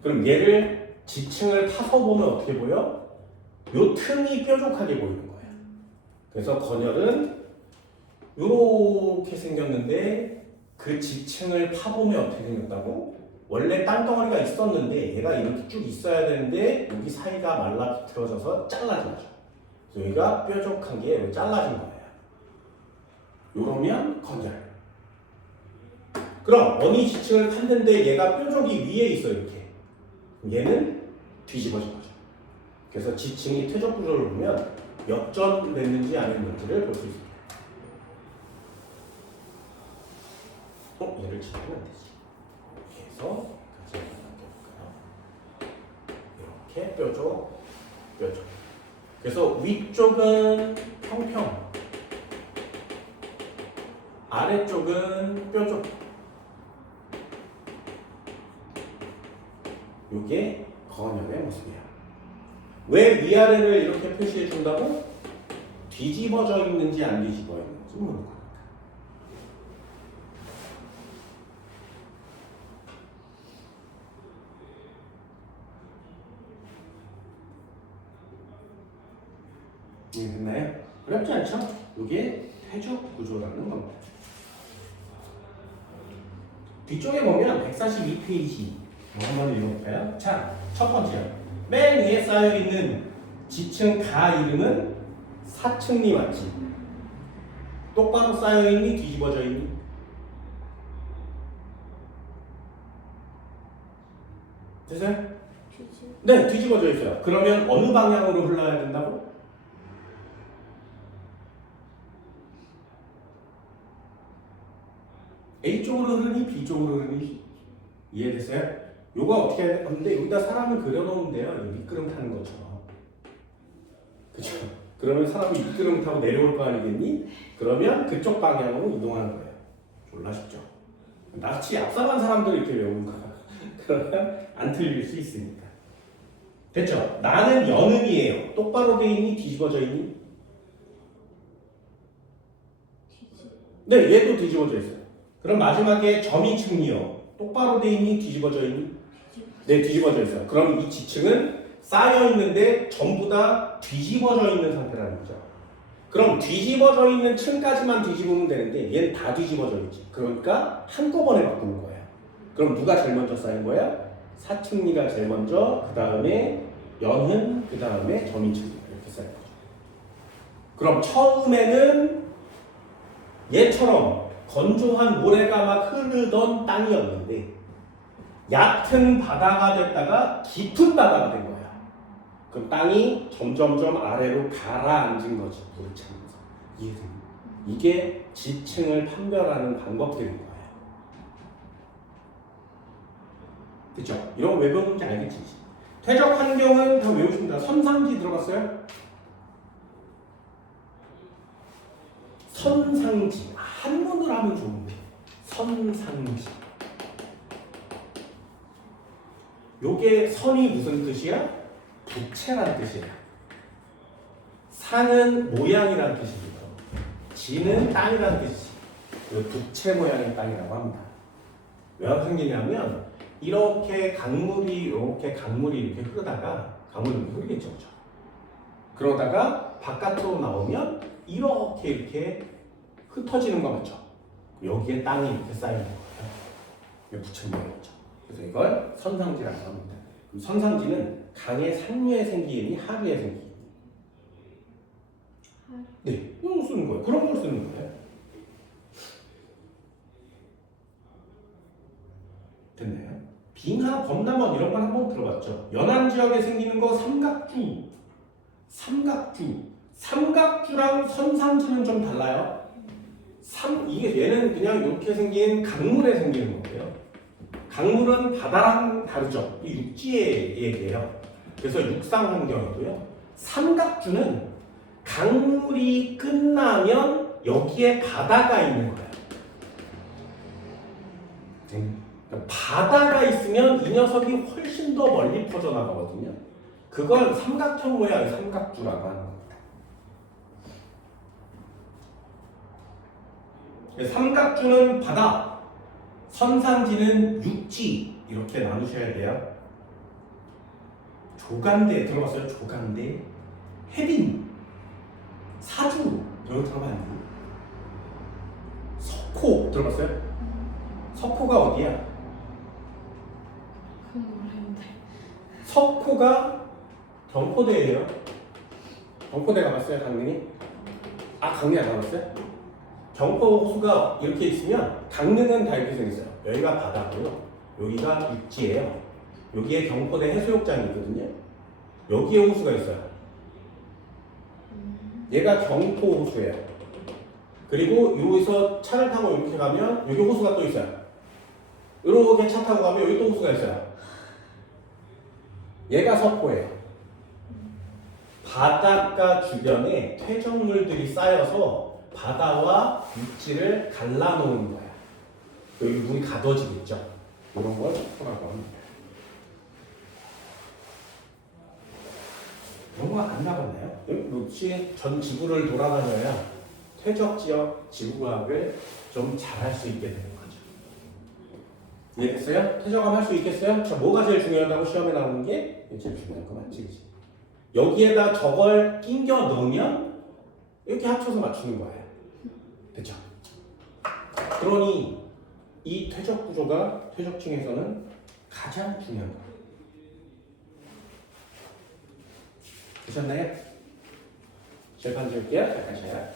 그럼 얘를 지층을 타서 보면 어떻게 보여? 요 틈이 뾰족하게 보이는 거예요. 그래서 건열은 이렇게 생겼는데 그 지층을 파보면 어떻게 생겼다고? 원래 땅덩어리가 있었는데 얘가 이렇게 쭉 있어야 되는데 여기 사이가 말라 비틀어져서 잘라진 거죠. 그래서 여기가 뾰족한 게 잘라진 거예요. 요러면 건열. 그럼 어느 지층을 팠는데 얘가 뾰족이 위에 있어 이렇게. 얘는 뒤집어진 거죠. 그래서 지층이 퇴적 구조를 보면 역전됐는지 안 했는지를 볼 수 있습니다. 얘를 지우면 되지. 이렇게 해서 같이 넘겨볼까요? 이렇게 뾰족, 뾰족. 그래서 위쪽은 평평, 아래쪽은 뾰족. 이게 건열의 모습이야. 왜 위아래를 이렇게 표시해 준다고? 뒤집어져 있는지 안 뒤집어 있는지 모르는 거니까. 됐나요? 어렵지 않죠? 이게 퇴적 구조라는 겁니다. 뒤쪽에 보면 142페이지 한번 읽어볼까요? 자, 첫 번째요. 맨 위에 쌓여있는 지층 가 이름은 사층리 맞지? 똑바로 쌓여있니? 뒤집어져 있니? 됐어요? 네, 뒤집어져 있어요. 그러면 어느 방향으로 흘러야 된다고? A쪽으로 흐르니 B쪽으로 흐르니? 이해됐어요? 요거 어떻게 해야 돼? 근데 여기다 사람을 그려놓으면 돼요. 미끄럼 타는 것처럼. 그쵸? 그러면 사람이 미끄럼 타고 내려올 거 아니겠니? 그러면 그쪽 방향으로 이동하는 거예요. 졸라 쉽죠? 낯이 앞서간 사람들 이렇게 외우는 거야. 그러면 안 틀릴 수 있으니까. 됐죠? 나는 연음이에요. 똑바로 돼 있니? 뒤집어져 있니? 네, 얘도 뒤집어져 있어요. 그럼 마지막에 점이층이요. 똑바로 돼 있니? 뒤집어져 있니? 네, 뒤집어져 있어요. 그럼 이 지층은 쌓여 있는데 전부 다 뒤집어져 있는 상태라는 거죠. 그럼 뒤집어져 있는 층까지만 뒤집으면 되는데 얘는 다 뒤집어져 있지. 그러니까 한꺼번에 바꾸는 거예요. 그럼 누가 제일 먼저 쌓인 거야? 사층리가 제일 먼저, 그 다음에 연흔, 그 다음에 점이층 이렇게 쌓인 거죠. 그럼 처음에는 얘처럼 건조한 모래가 막 흐르던 땅이었는데 얕은 바다가 됐다가 깊은 바다가 된 거야. 그럼 땅이 점점점 아래로 가라앉은 거지. 물을 차면서. 이해되니? 이게 지층을 판별하는 방법들인 거예요. 그쵸? 이런 거 왜 배우는지 알겠지? 퇴적 환경은 다 외우십니다. 선상지 들어봤어요? 선상지. 한문으로 하면 좋은데. 선상지. 요게 선이 무슨 뜻이야? 부채란 뜻이야. 산은 모양이란 뜻이고요. 지는 땅이란 뜻이지. 부채 모양의 땅이라고 합니다. 왜 생기냐면 이렇게 강물이 이렇게 흐르다가 강물은 흐르겠죠, 그러다가 바깥으로 나오면 이렇게 흩어지는 거 맞죠? 여기에 땅이 이렇게 쌓이는 거예요. 이게 부천명이죠. 그래서 이걸 선상지라고 합니다. 그럼 선상지는 강의 상류에 생기니 하류에 생기니. 네, 이걸 쓰는 거예요. 그런 걸 쓰는 거예요. 됐나요? 빙하, 범람원 이런 건 한번 들어봤죠. 연안 지역에 생기는 거 삼각주. 삼각주랑 선상지는 좀 달라요. 이게 얘는 그냥 이렇게 생긴 강물에 생기는 거예요. 강물은 바다랑 다르죠. 이 육지의 얘기예요. 그래서 육상 환경이고요. 삼각주는 강물이 끝나면 여기에 바다가 있는 거예요. 그러니까 바다가 있으면 이 녀석이 훨씬 더 멀리 퍼져나가거든요. 그걸 삼각형 모양의 삼각주라고 하는 겁니다. 삼각주는 바다, 선상지는 육지 이렇게 나누셔야 돼요. 조간대 들어봤어요? 조간대, 해빈, 사주 이거 들어봤나요? 석호 들어봤어요? 석호가 어디야? 그건 모르겠는데. 석호가 경포대예요. 경포대 가봤어요, 강릉이? 강릉 안 가봤어요? 경포 호수가 이렇게 있으면 강릉은 다 이렇게 생겼어요. 여기가 바다고요. 여기가 육지예요. 여기에 경포대 해수욕장이 있거든요. 여기에 호수가 있어요. 얘가 경포 호수예요. 그리고 여기서 차를 타고 이렇게 가면 여기 호수가 또 있어요. 이렇게 차 타고 가면 여기 또 호수가 있어요. 얘가 석호예요. 바닷가 주변에 퇴적물들이 쌓여서 바다와 육지를 갈라놓은 거야. 여기 물이 가둬지겠죠. 이런 걸 석호라고 합니다. 이런 거 안 나갔나요? 역시 전 지구를 돌아다녀야 퇴적지역 지구과학을 좀 잘할 수 있게 되는 거죠. 이해했어요? 퇴적함 할 수 있겠어요? 자, 뭐가 제일 중요하다고 시험에 나오는 게 제일 중요한 거 맞지? 그치? 여기에다 저걸 끼겨 넣으면 이렇게 합쳐서 맞추는 거예요. 됐죠? 그러니 이 퇴적 구조가 퇴적층에서는 가장 중요한 거예요. 되셨나요? 절판 줄게요. 잠깐 쉬어요.